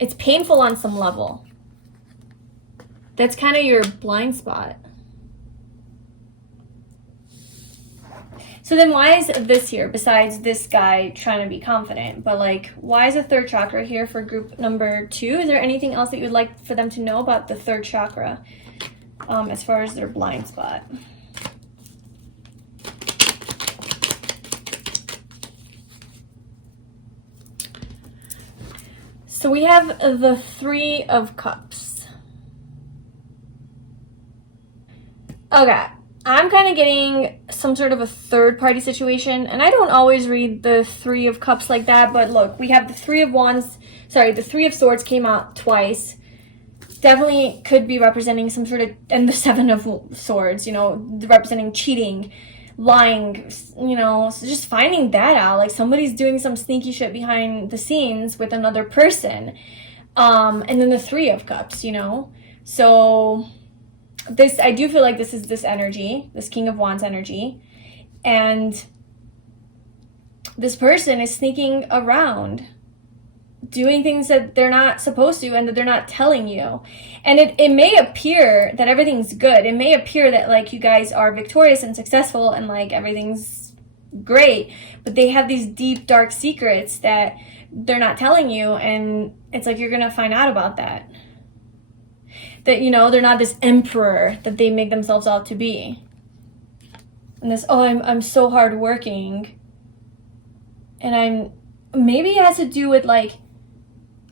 it's painful on some level. That's kind of your blind spot. So then why is this here, besides this guy trying to be confident? But like, why is the third chakra here for group number 2? Is there anything else that you would like for them to know about the third chakra as far as their blind spot? So we have the 3 of Cups. Okay, I'm kind of getting some sort of a third-party situation, and I don't always read the 3 of Cups like that, but look, we have the 3 of Wands, sorry, the 3 of Swords came out twice. Definitely could be representing some sort of, and the 7 of Swords, you know, representing cheating, lying, you know, so just finding that out. Like, somebody's doing some sneaky shit behind the scenes with another person. And then the 3 of Cups, you know. So this, I do feel like this is this energy, this King of Wands energy, and this person is sneaking around, doing things that they're not supposed to and that they're not telling you. And it may appear that everything's good. It may appear that, like, you guys are victorious and successful and, like, everything's great. But they have these deep, dark secrets that they're not telling you. And it's like you're going to find out about that. That, you know, they're not this emperor that they make themselves out to be. And this, oh, I'm so hardworking. And maybe it has to do with, like,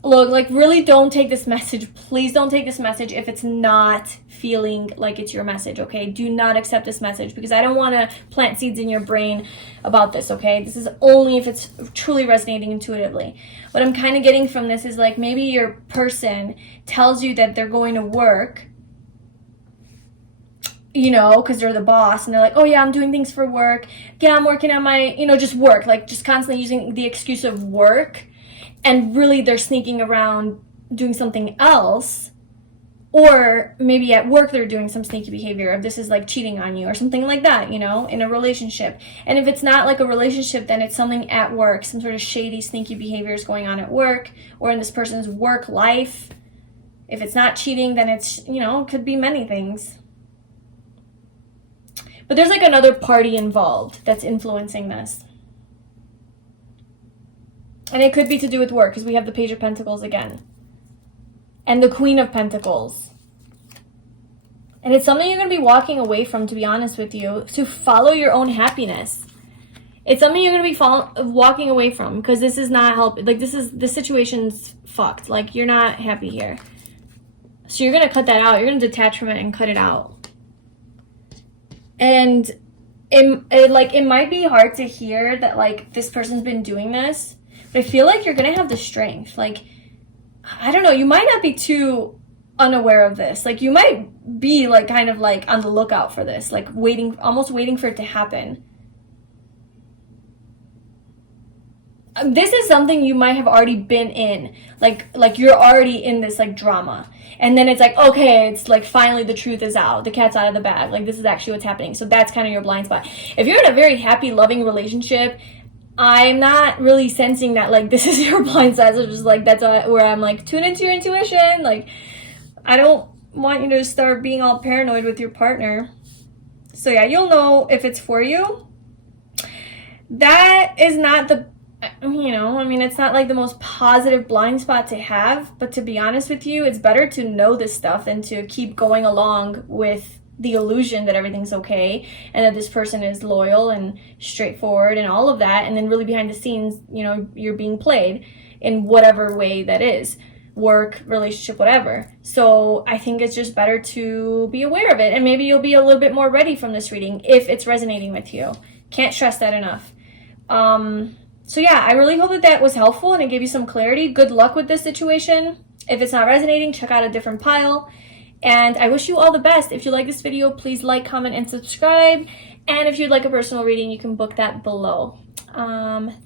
look, like, really don't take this message. Please don't take this message if it's not feeling like it's your message, okay? Do not accept this message, because I don't want to plant seeds in your brain about this, okay? This is only if it's truly resonating intuitively. What I'm kind of getting from this is, like, maybe your person tells you that they're going to work, you know, because they're the boss, and they're like, oh yeah, I'm doing things for work. Yeah, I'm working on my, you know, just work, like, just constantly using the excuse of work. And really they're sneaking around doing something else. Or maybe at work they're doing some sneaky behavior, if this is like cheating on you or something like that, you know, in a relationship. And if it's not like a relationship, then it's something at work, some sort of shady, sneaky behavior is going on at work or in this person's work life. If it's not cheating, then it's, you know, it could be many things. But there's like another party involved that's influencing this. And it could be to do with work, because we have the Page of Pentacles again. And the Queen of Pentacles. And it's something you're going to be walking away from, to be honest with you, to follow your own happiness. It's something you're going to be walking away from, because this is not helping. Like, this situation's fucked. Like, you're not happy here. So you're going to cut that out. You're going to detach from it and cut it out. And it might be hard to hear that, like, this person's been doing this. But I feel like you're going to have the strength. Like, I don't know, you might not be too unaware of this. Like, you might be, like, kind of, like, on the lookout for this. Like, almost waiting for it to happen. This is something you might have already been in. Like you're already in this, like, drama. And then it's like, okay, it's like finally the truth is out. The cat's out of the bag. Like, this is actually what's happening. So that's kind of your blind spot. If you're in a very happy, loving relationship, I'm not really sensing that, like, this is your blind side. So just, like, that's where I'm, like, tune into your intuition. Like, I don't want you to start being all paranoid with your partner. So, yeah, you'll know if it's for you. That is not the, you know, I mean, it's not, like, the most positive blind spot to have. But to be honest with you, it's better to know this stuff than to keep going along with the illusion that everything's okay and that this person is loyal and straightforward and all of that, and then really behind the scenes, you know, you're being played in whatever way that is, work, relationship, whatever. So I think it's just better to be aware of it, and maybe you'll be a little bit more ready from this reading if it's resonating with you. Can't stress that enough. So yeah, I really hope that was helpful and it gave you some clarity. Good luck with this situation. If it's not resonating, check out a different pile. And I wish you all the best. If you like this video, please like, comment, and subscribe. And if you'd like a personal reading, you can book that below.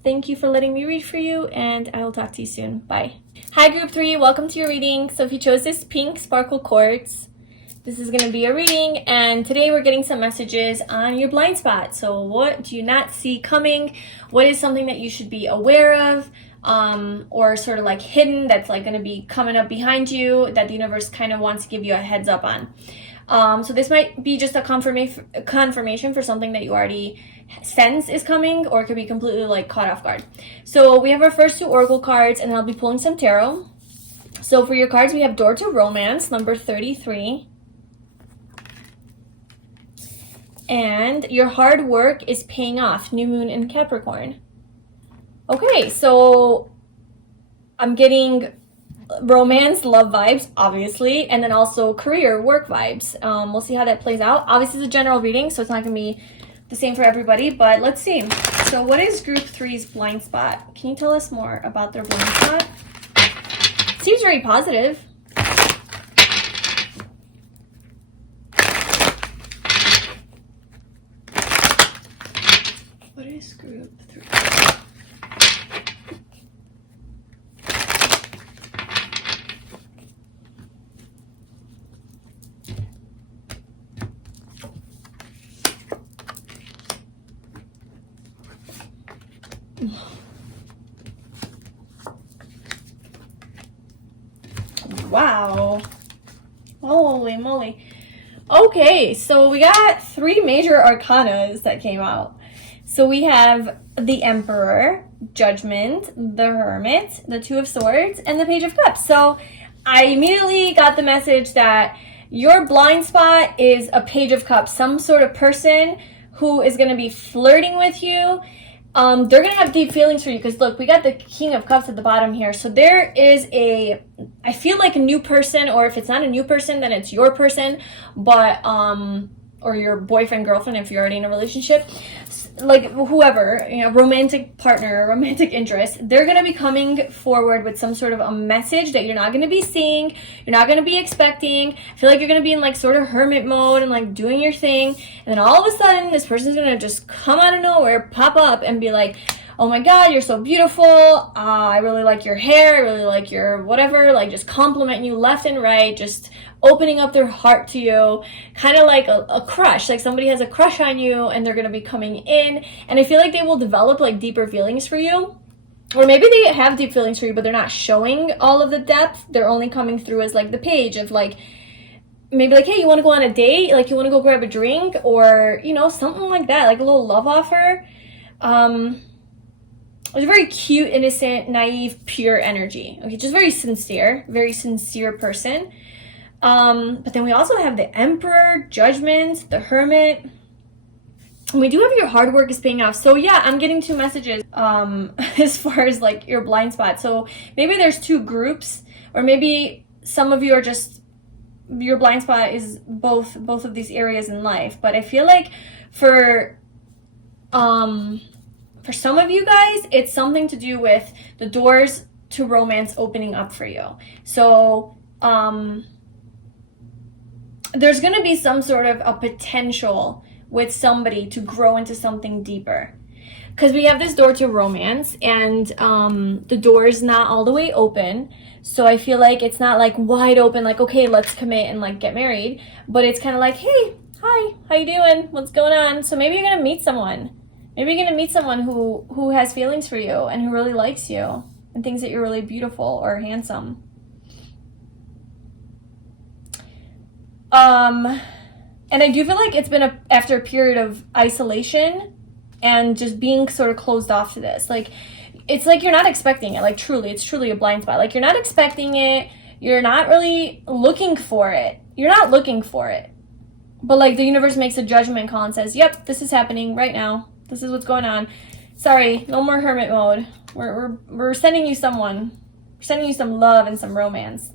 Thank you for letting me read for you, and I will talk to you soon. Bye. Hi, Group 3. Welcome to your reading. So if you chose this pink sparkle quartz, this is going to be a reading. And today we're getting some messages on your blind spot. So what do you not see coming? What is something that you should be aware of? or sort of like hidden, that's like going to be coming up behind you, that the universe kind of wants to give you a heads up on. So this might be just a confirmation for something that you already sense is coming, or it could be completely like caught off guard. So we have our first 2 oracle cards, and I'll be pulling some tarot. So for your cards, we have Door to Romance, number 33. And your hard work is paying off, New Moon in Capricorn. Okay, so I'm getting romance, love vibes, obviously, and then also career, work vibes. We'll see how that plays out. Obviously, it's a general reading, so it's not going to be the same for everybody, but let's see. So what is Group 3's blind spot? Can you tell us more about their blind spot? Seems very positive. What is Group 3? Wow. Holy moly. Okay, so we got 3 major arcanas that came out. So we have the Emperor, Judgment, the Hermit, the Two of Swords, and the Page of Cups. So I immediately got the message that your blind spot is a Page of Cups, some sort of person who is going to be flirting with you. They're going to have deep feelings for you, because look, we got the King of Cups at the bottom here. So there is I feel like a new person, or if it's not a new person, then it's your person, but, or your boyfriend, girlfriend, if you're already in a relationship, like whoever, you know, romantic partner, romantic interest, they're going to be coming forward with some sort of a message that you're not going to be seeing, you're not going to be expecting. I feel like you're going to be in like sort of hermit mode and like doing your thing, and then all of a sudden this person's going to just come out of nowhere, pop up and be like, oh my god, you're so beautiful, I really like your hair, I really like your whatever, like just complimenting you left and right, just opening up their heart to you, kind of like a crush, like somebody has a crush on you and they're going to be coming in, and I feel like they will develop like deeper feelings for you, or maybe they have deep feelings for you but they're not showing all of the depth, they're only coming through as like the page of like, maybe like, hey, you want to go on a date, like you want to go grab a drink, or you know, something like that, like a little love offer. It's a very cute, innocent, naive, pure energy. Okay, just very sincere person. But then we also have the Emperor, Judgment, the Hermit. And we do have your hard work is paying off. So yeah, I'm getting 2 messages as far as like your blind spot. So maybe there's 2 groups, or maybe some of you are just, your blind spot is both of these areas in life. But I feel like for some of you guys, it's something to do with the doors to romance opening up for you. So there's going to be some sort of a potential with somebody to grow into something deeper. Because we have this door to romance, and the door is not all the way open. So I feel like it's not like wide open, like, okay, let's commit and like get married. But it's kind of like, hey, hi, how you doing? What's going on? So maybe you're going to meet someone. Maybe you're going to meet someone who has feelings for you and who really likes you and thinks that you're really beautiful or handsome. And I do feel like it's been after a period of isolation and just being sort of closed off to this. Like, it's like you're not expecting it. Like, it's truly a blind spot. Like, you're not expecting it. You're not really looking for it. You're not looking for it. But, like, the universe makes a judgment call and says, yep, this is happening right now. This is what's going on. Sorry, no more hermit mode. We're sending you someone. We're sending you some love and some romance.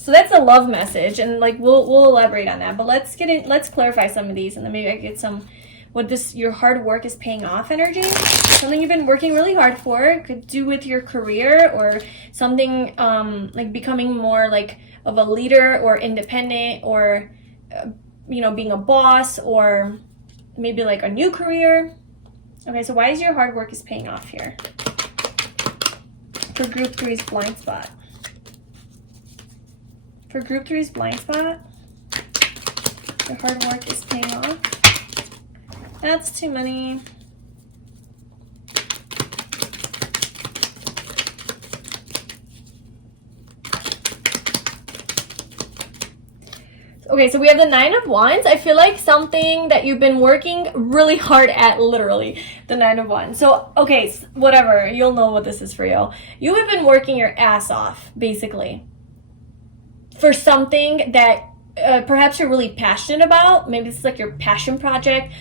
So that's a love message, and like we'll elaborate on that. But let's clarify some of these, and then maybe I get some your hard work is paying off energy. Something you've been working really hard for, could do with your career, or something like becoming more like of a leader or independent, or being a boss, or maybe like a new career. Okay, so why is your hard work is paying off here for Group 3's blind spot? For Group 3's blind spot, your hard work is paying off. That's too many. Okay, so we have the 9 of Wands. I feel like something that you've been working really hard at, literally, the 9 of Wands. So, okay, whatever, you'll know what this is for you. You have been working your ass off, basically, for something that perhaps you're really passionate about. Maybe it's like your passion project,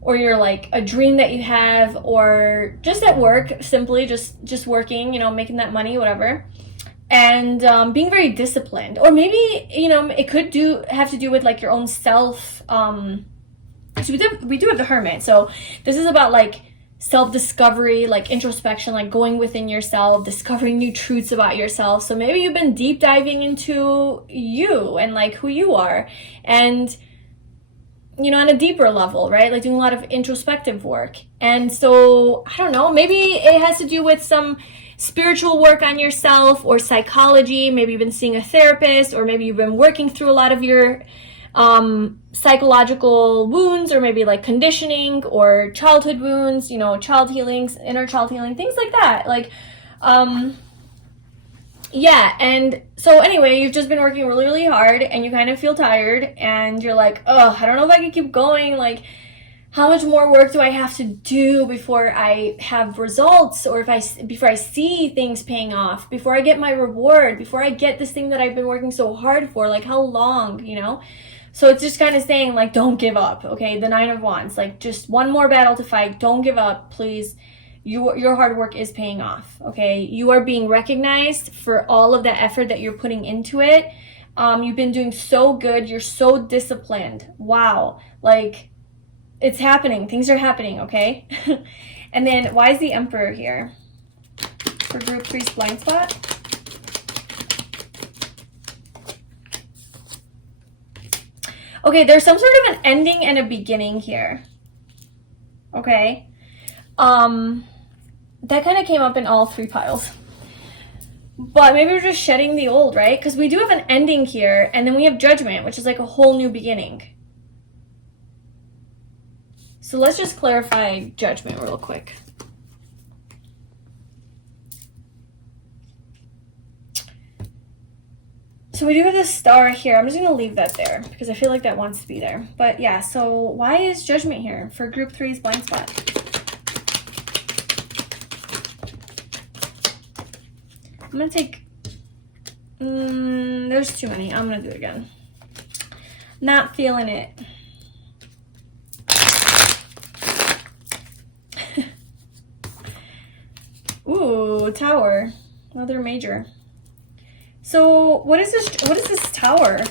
or you're like a dream that you have, or just at work, simply just working, you know, making that money, whatever. And being very disciplined, or maybe, you know, it could have to do with like your own self. So we do have the Hermit, so this is about like self-discovery, like introspection, like going within yourself, discovering new truths about yourself. So maybe you've been deep diving into you and like who you are, and, you know, on a deeper level, right? Like doing a lot of introspective work. And so, I don't know, maybe it has to do with some spiritual work on yourself, or psychology. Maybe you've been seeing a therapist, or maybe you've been working through a lot of your psychological wounds, or maybe like conditioning or childhood wounds, you know, child healings, inner child healing, things like that. Like, yeah. And so anyway, you've just been working really, really hard, and you kind of feel tired, and you're like, oh, I don't know if I can keep going. Like, how much more work do I have to do before I have results, or before I see things paying off, before I get my reward, before I get this thing that I've been working so hard for? Like, how long, you know? So it's just kind of saying, like, don't give up, okay? The 9 of Wands, like, just one more battle to fight. Don't give up, please. Your hard work is paying off, okay? You are being recognized for all of that effort that you're putting into it. You've been doing so good. You're so disciplined. Wow. Like, it's happening. Things are happening, okay? And then, why is the Emperor here for Group 3's blind spot? Okay, there's some sort of an ending and a beginning here. Okay? That kind of came up in all 3 piles. But maybe we're just shedding the old, right? Because we do have an ending here, and then we have Judgment, which is like a whole new beginning. So let's just clarify Judgment real quick. So we do have this star here. I'm just going to leave that there because I feel like that wants to be there. But yeah, so why is Judgment here for Group 3's blind spot? I'm going to take... there's too many. I'm going to do it again. Not feeling it. Ooh, Tower. Another major. So what is this Tower?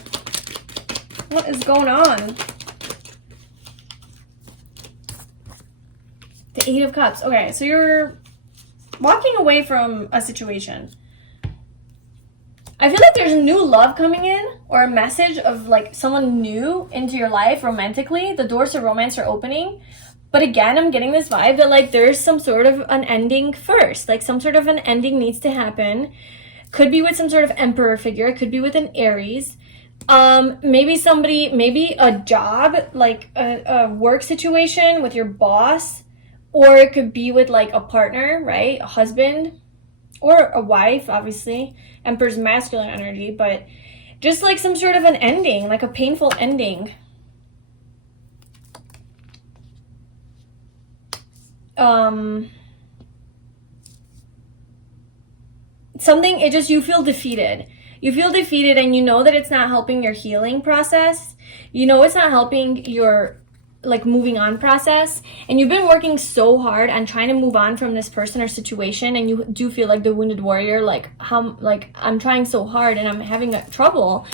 What is going on? The 8 of Cups. Okay, so you're walking away from a situation. I feel like there's a new love coming in, or a message of like someone new into your life romantically. The doors to romance are opening. But again, I'm getting this vibe that like there's some sort of an ending first. Like some sort of an ending needs to happen. Could be with some sort of Emperor figure. It could be with an Aries. Maybe a job, like a work situation with your boss. Or it could be with like a partner, right? A husband or a wife, obviously. Emperor's masculine energy, but just like some sort of an ending, like a painful ending. Something, it just, you feel defeated. You feel defeated, and you know that it's not helping your healing process. You know it's not helping your like moving on process, and you've been working so hard on trying to move on from this person or situation, and you do feel like the wounded warrior, like how, like I'm trying so hard and I'm having trouble.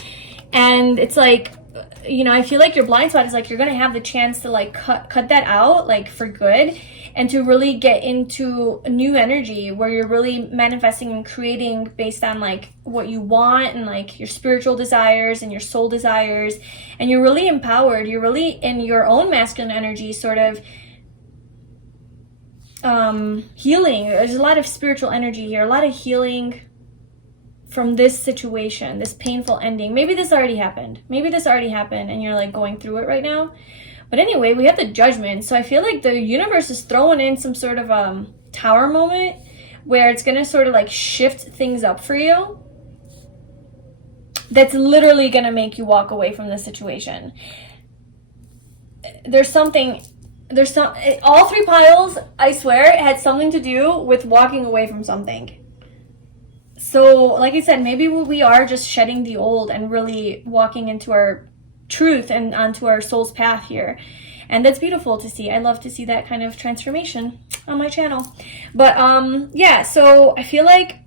And it's like, you know, I feel like your blind spot is like you're gonna have the chance to like cut that out, like for good, and to really get into a new energy where you're really manifesting and creating based on like what you want and like your spiritual desires and your soul desires, and you're really empowered. You're really in your own masculine energy, sort of healing. There's a lot of spiritual energy here, a lot of healing from this situation, this painful ending. Maybe this already happened. Maybe this already happened and you're like going through it right now. But anyway, we have the Judgment. So I feel like the universe is throwing in some sort of Tower moment where it's going to sort of like shift things up for you. that's literally going to make you walk away from this situation. All three piles, I swear, it had something to do with walking away from something. So, like I said, maybe we are just shedding the old and really walking into our truth and onto our soul's path here. And that's beautiful to see. I love to see that kind of transformation on my channel. But, yeah, so I feel like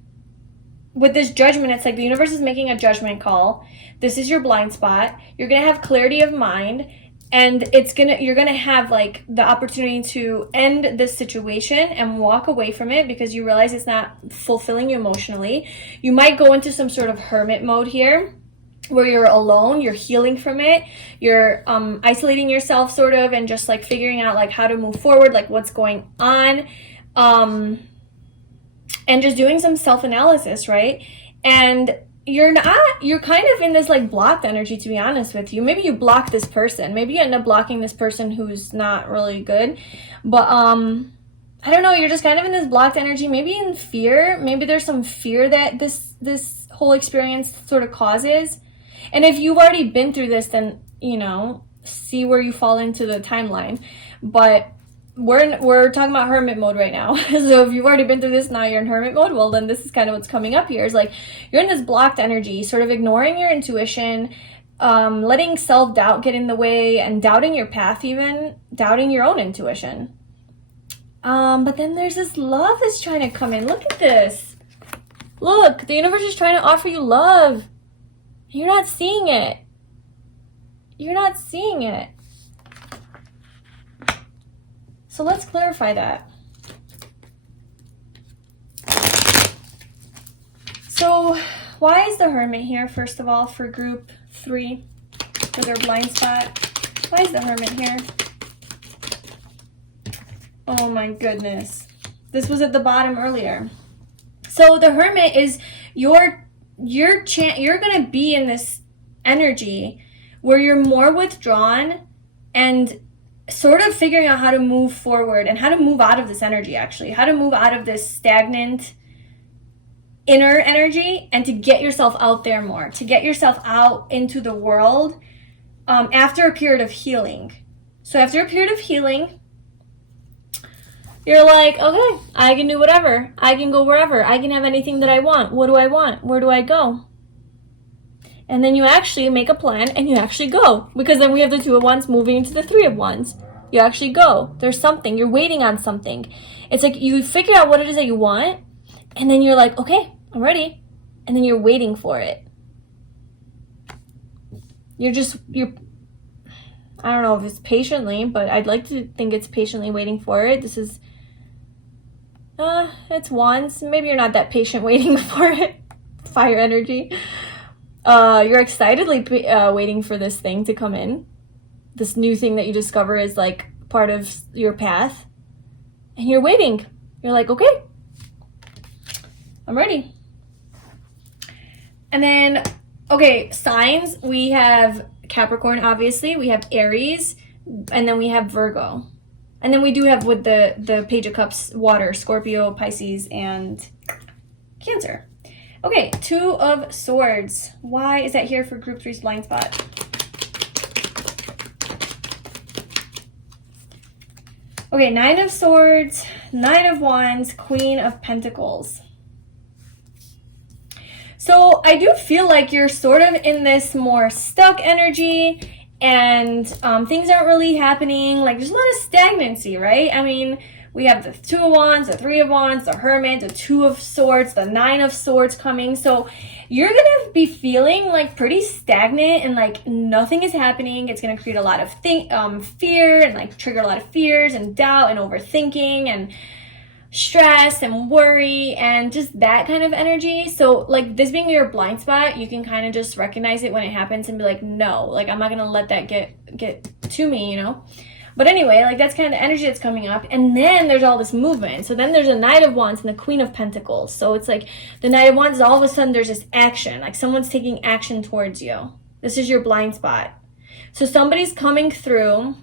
with this judgment, it's like the universe is making a judgment call. This is your blind spot. You're going to have clarity of mind. And you're gonna have like the opportunity to end this situation and walk away from it because you realize it's not fulfilling you emotionally. You might go into some sort of hermit mode here where you're alone, you're healing from it, you're isolating yourself sort of, and just like figuring out like how to move forward, like what's going on, and just doing some self-analysis, right? And you're kind of in this like blocked energy, to be honest with you. Maybe you block this person. Maybe you end up blocking this person who's not really good. But I don't know, you're just kind of in this blocked energy, maybe in fear. Maybe there's some fear that this whole experience sort of causes. And if you've already been through this, then, you know, see where you fall into the timeline. But we're talking about hermit mode right now. So if you've already been through this, now you're in hermit mode, well, then this is kind of what's coming up here. Is like you're in this blocked energy, sort of ignoring your intuition, letting self-doubt get in the way, and doubting your path, even doubting your own intuition. But then there's this love that's trying to come in. Look at this. Look, the universe is trying to offer you love. You're not seeing it. You're not seeing it. So let's clarify that. So why is the Hermit here, first of all, for group 3, for their blind spot? Why is the Hermit here? Oh my goodness. This was at the bottom earlier. So the Hermit is you're going to be in this energy where you're more withdrawn and sort of figuring out how to move forward and how to move out of this energy, actually. How to move out of this stagnant inner energy and to get yourself out there more. To get yourself out into the world after a period of healing. So after a period of healing, you're like, okay, I can do whatever. I can go wherever. I can have anything that I want. What do I want? Where do I go? And then you actually make a plan and you actually go. Because then we have the 2 of Wands moving into the 3 of Wands. You actually go. There's something. You're waiting on something. It's like you figure out what it is that you want. And then you're like, okay, I'm ready. And then you're waiting for it. You're I don't know if it's patiently, but I'd like to think it's patiently waiting for it. This is, it's Wands. Maybe you're not that patient waiting for it. Fire energy. You're excitedly waiting for this thing to come in. This new thing that you discover is like part of your path. And you're waiting. You're like, okay, I'm ready. And then, okay, signs. We have Capricorn, obviously. We have Aries. And then we have Virgo. And then we do have with the Page of Cups, water, Scorpio, Pisces, and Cancer. Okay, 2 of Swords. Why is that here for group 3's blind spot? Okay, 9 of Swords, 9 of Wands, Queen of Pentacles. So I do feel like you're sort of in this more stuck energy and things aren't really happening. Like there's a lot of stagnancy, right? I mean, we have the 2 of Wands, the 3 of Wands, the Hermit, the 2 of Swords, the 9 of Swords coming. So you're going to be feeling like pretty stagnant and like nothing is happening. It's going to create a lot of fear and like trigger a lot of fears and doubt and overthinking and stress and worry and just that kind of energy. So like this being your blind spot, you can kind of just recognize it when it happens and be like, no, like I'm not going to let that get to me, you know? But anyway, like that's kind of the energy that's coming up. And then there's all this movement. So then there's a Knight of Wands and the Queen of Pentacles. So it's like the Knight of Wands, all of a sudden there's this action. Like someone's taking action towards you. This is your blind spot. So somebody's coming through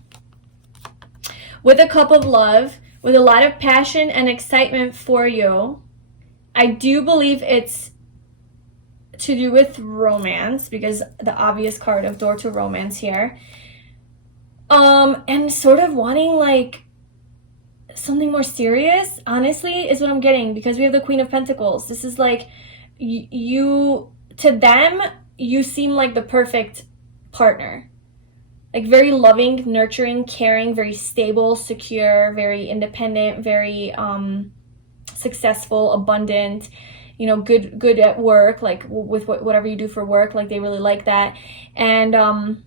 with a cup of love, with a lot of passion and excitement for you. I do believe it's to do with romance, because the obvious card of door to romance here. And sort of wanting like something more serious, honestly, is what I'm getting, because we have the Queen of Pentacles. This is like you, to them, you seem like the perfect partner. Like very loving, nurturing, caring, very stable, secure, very independent, very successful, abundant, you know, good at work, like with whatever you do for work, like they really like that. And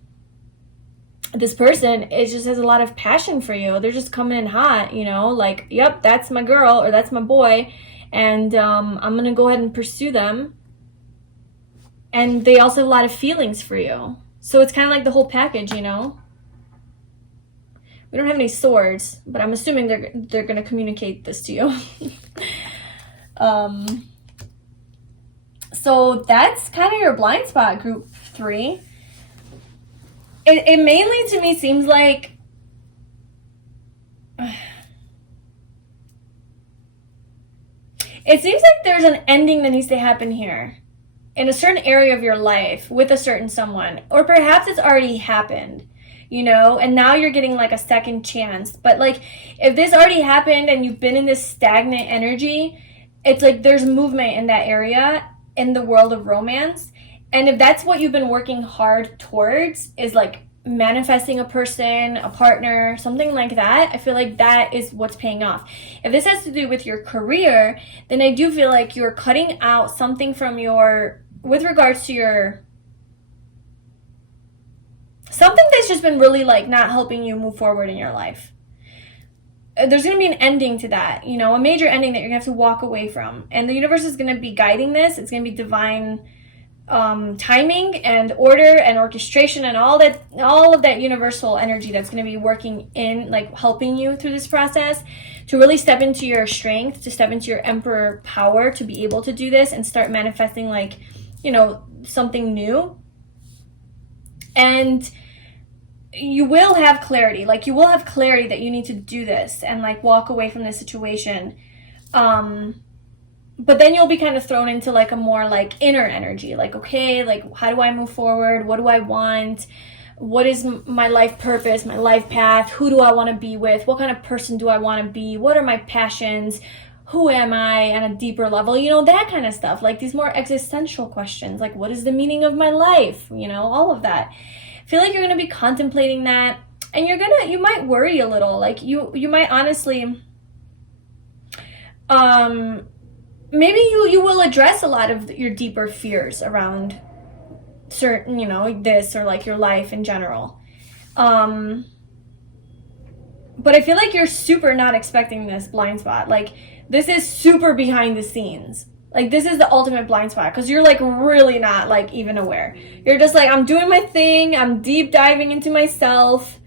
this person just has a lot of passion for you. They're just coming in hot, you know, like, yep, that's my girl or that's my boy, and I'm gonna go ahead and pursue them. And they also have a lot of feelings for you. So it's kind of like the whole package, you know. We don't have any swords, but I'm assuming they're going to communicate this to you. So that's kind of your blind spot, group 3. It mainly to me seems like it seems like there's an ending that needs to happen here in a certain area of your life with a certain someone, or perhaps it's already happened, you know, and now you're getting like a second chance. But like if this already happened and you've been in this stagnant energy, it's like there's movement in that area in the world of romance. And if that's what you've been working hard towards, is like manifesting a person, a partner, something like that, I feel like that is what's paying off. If this has to do with your career, then I do feel like you're cutting out something from your, with regards to your, something that's just been really like not helping you move forward in your life. There's going to be an ending to that, you know, a major ending that you're going to have to walk away from. And the universe is going to be guiding this. It's going to be divine timing and order and orchestration and all of that universal energy that's going to be working in, like, helping you through this process to really step into your strength, to step into your emperor power, to be able to do this and start manifesting, like, you know, something new. And you will have clarity, like you will have clarity that you need to do this and like walk away from this situation. But then you'll be kind of thrown into like a more like inner energy, like, okay, like how do I move forward? What do I want? What is my life purpose, my life path? Who do I want to be with? What kind of person do I want to be? What are my passions? Who am I on a deeper level? You know, that kind of stuff, like these more existential questions, like what is the meaning of my life? You know, all of that. I feel like you're going to be contemplating that, and you might worry a little, like you might honestly, maybe you will address a lot of your deeper fears around certain, you know, this or like your life in general. But I feel like you're super not expecting this blind spot. Like this is super behind the scenes. Like this is the ultimate blind spot because you're like really not like even aware. You're just like, I'm doing my thing. I'm deep diving into myself.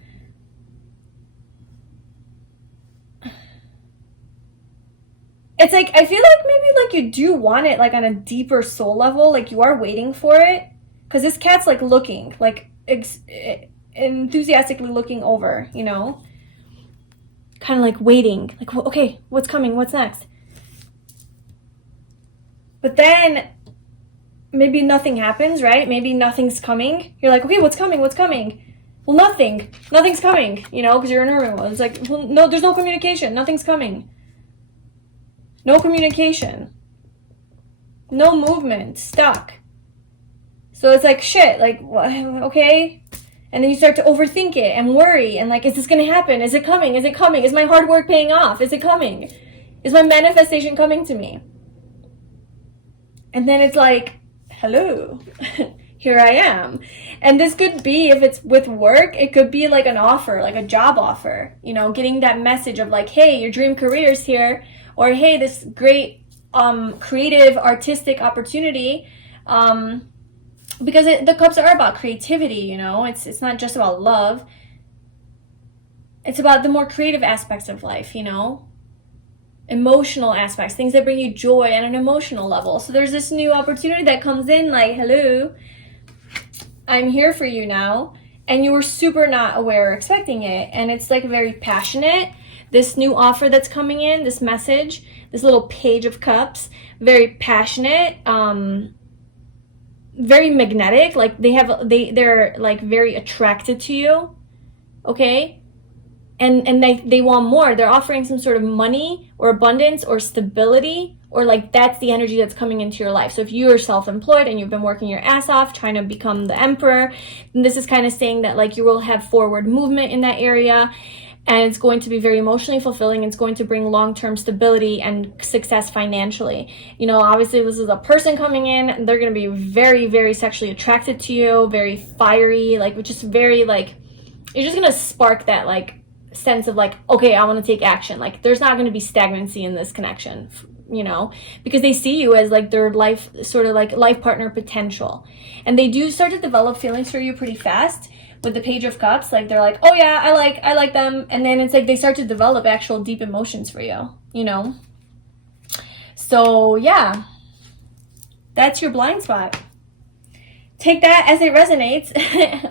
It's like, I feel like maybe like you do want it like on a deeper soul level. Like you are waiting for it. Because this cat's like looking, like enthusiastically looking over, you know? Kind of like waiting. Like, okay, what's coming? What's next? But then maybe nothing happens, right? Maybe nothing's coming. You're like, okay, what's coming? What's coming? Well, nothing's coming, you know, because you're in hermit mode. It's like, well, no, there's no communication. Nothing's coming. No communication. No movement. Stuck. So it's like, shit, like, okay. And then you start to overthink it and worry and like, is this going to happen? Is it coming? Is it coming? Is my hard work paying off? Is it coming? Is my manifestation coming to me? And then it's like, hello, here I am. And this could be, if it's with work, it could be like an offer, like a job offer, you know, getting that message of like, hey, your dream career is here, or hey, this great creative, artistic opportunity, because the cups are about creativity, you know, it's not just about love. It's about the more creative aspects of life, you know, emotional aspects, things that bring you joy on an emotional level. So there's this new opportunity that comes in like, hello, I'm here for you now. And you were super not aware or expecting it. And it's like very passionate. This new offer that's coming in, this message, this little page of cups, very passionate. very magnetic, like they're like very attracted to you, okay? And they want more. They're offering some sort of money or abundance or stability, or like that's the energy that's coming into your life. So if you're self-employed and you've been working your ass off trying to become the emperor, then this is kind of saying that like you will have forward movement in that area, and it's going to be very emotionally fulfilling. It's going to bring long-term stability and success financially. You know, obviously this is a person coming in. They're going to be very, very sexually attracted to you, very fiery, like just very like, you're just going to spark that like sense of like, okay, I want to take action. Like there's not going to be stagnancy in this connection, you know, because they see you as like their life, sort of like life partner potential. And they do start to develop feelings for you pretty fast. With the Page of Cups, like they're like, oh yeah, I like them, and then it's like they start to develop actual deep emotions for you, you know. So yeah, that's your blind spot. Take that as it resonates.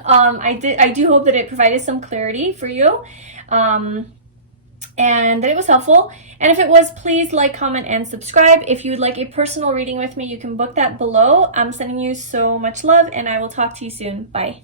I do hope that it provided some clarity for you, and that it was helpful. And if it was, please like, comment, and subscribe. If you would like a personal reading with me, you can book that below. I'm sending you so much love, and I will talk to you soon. Bye.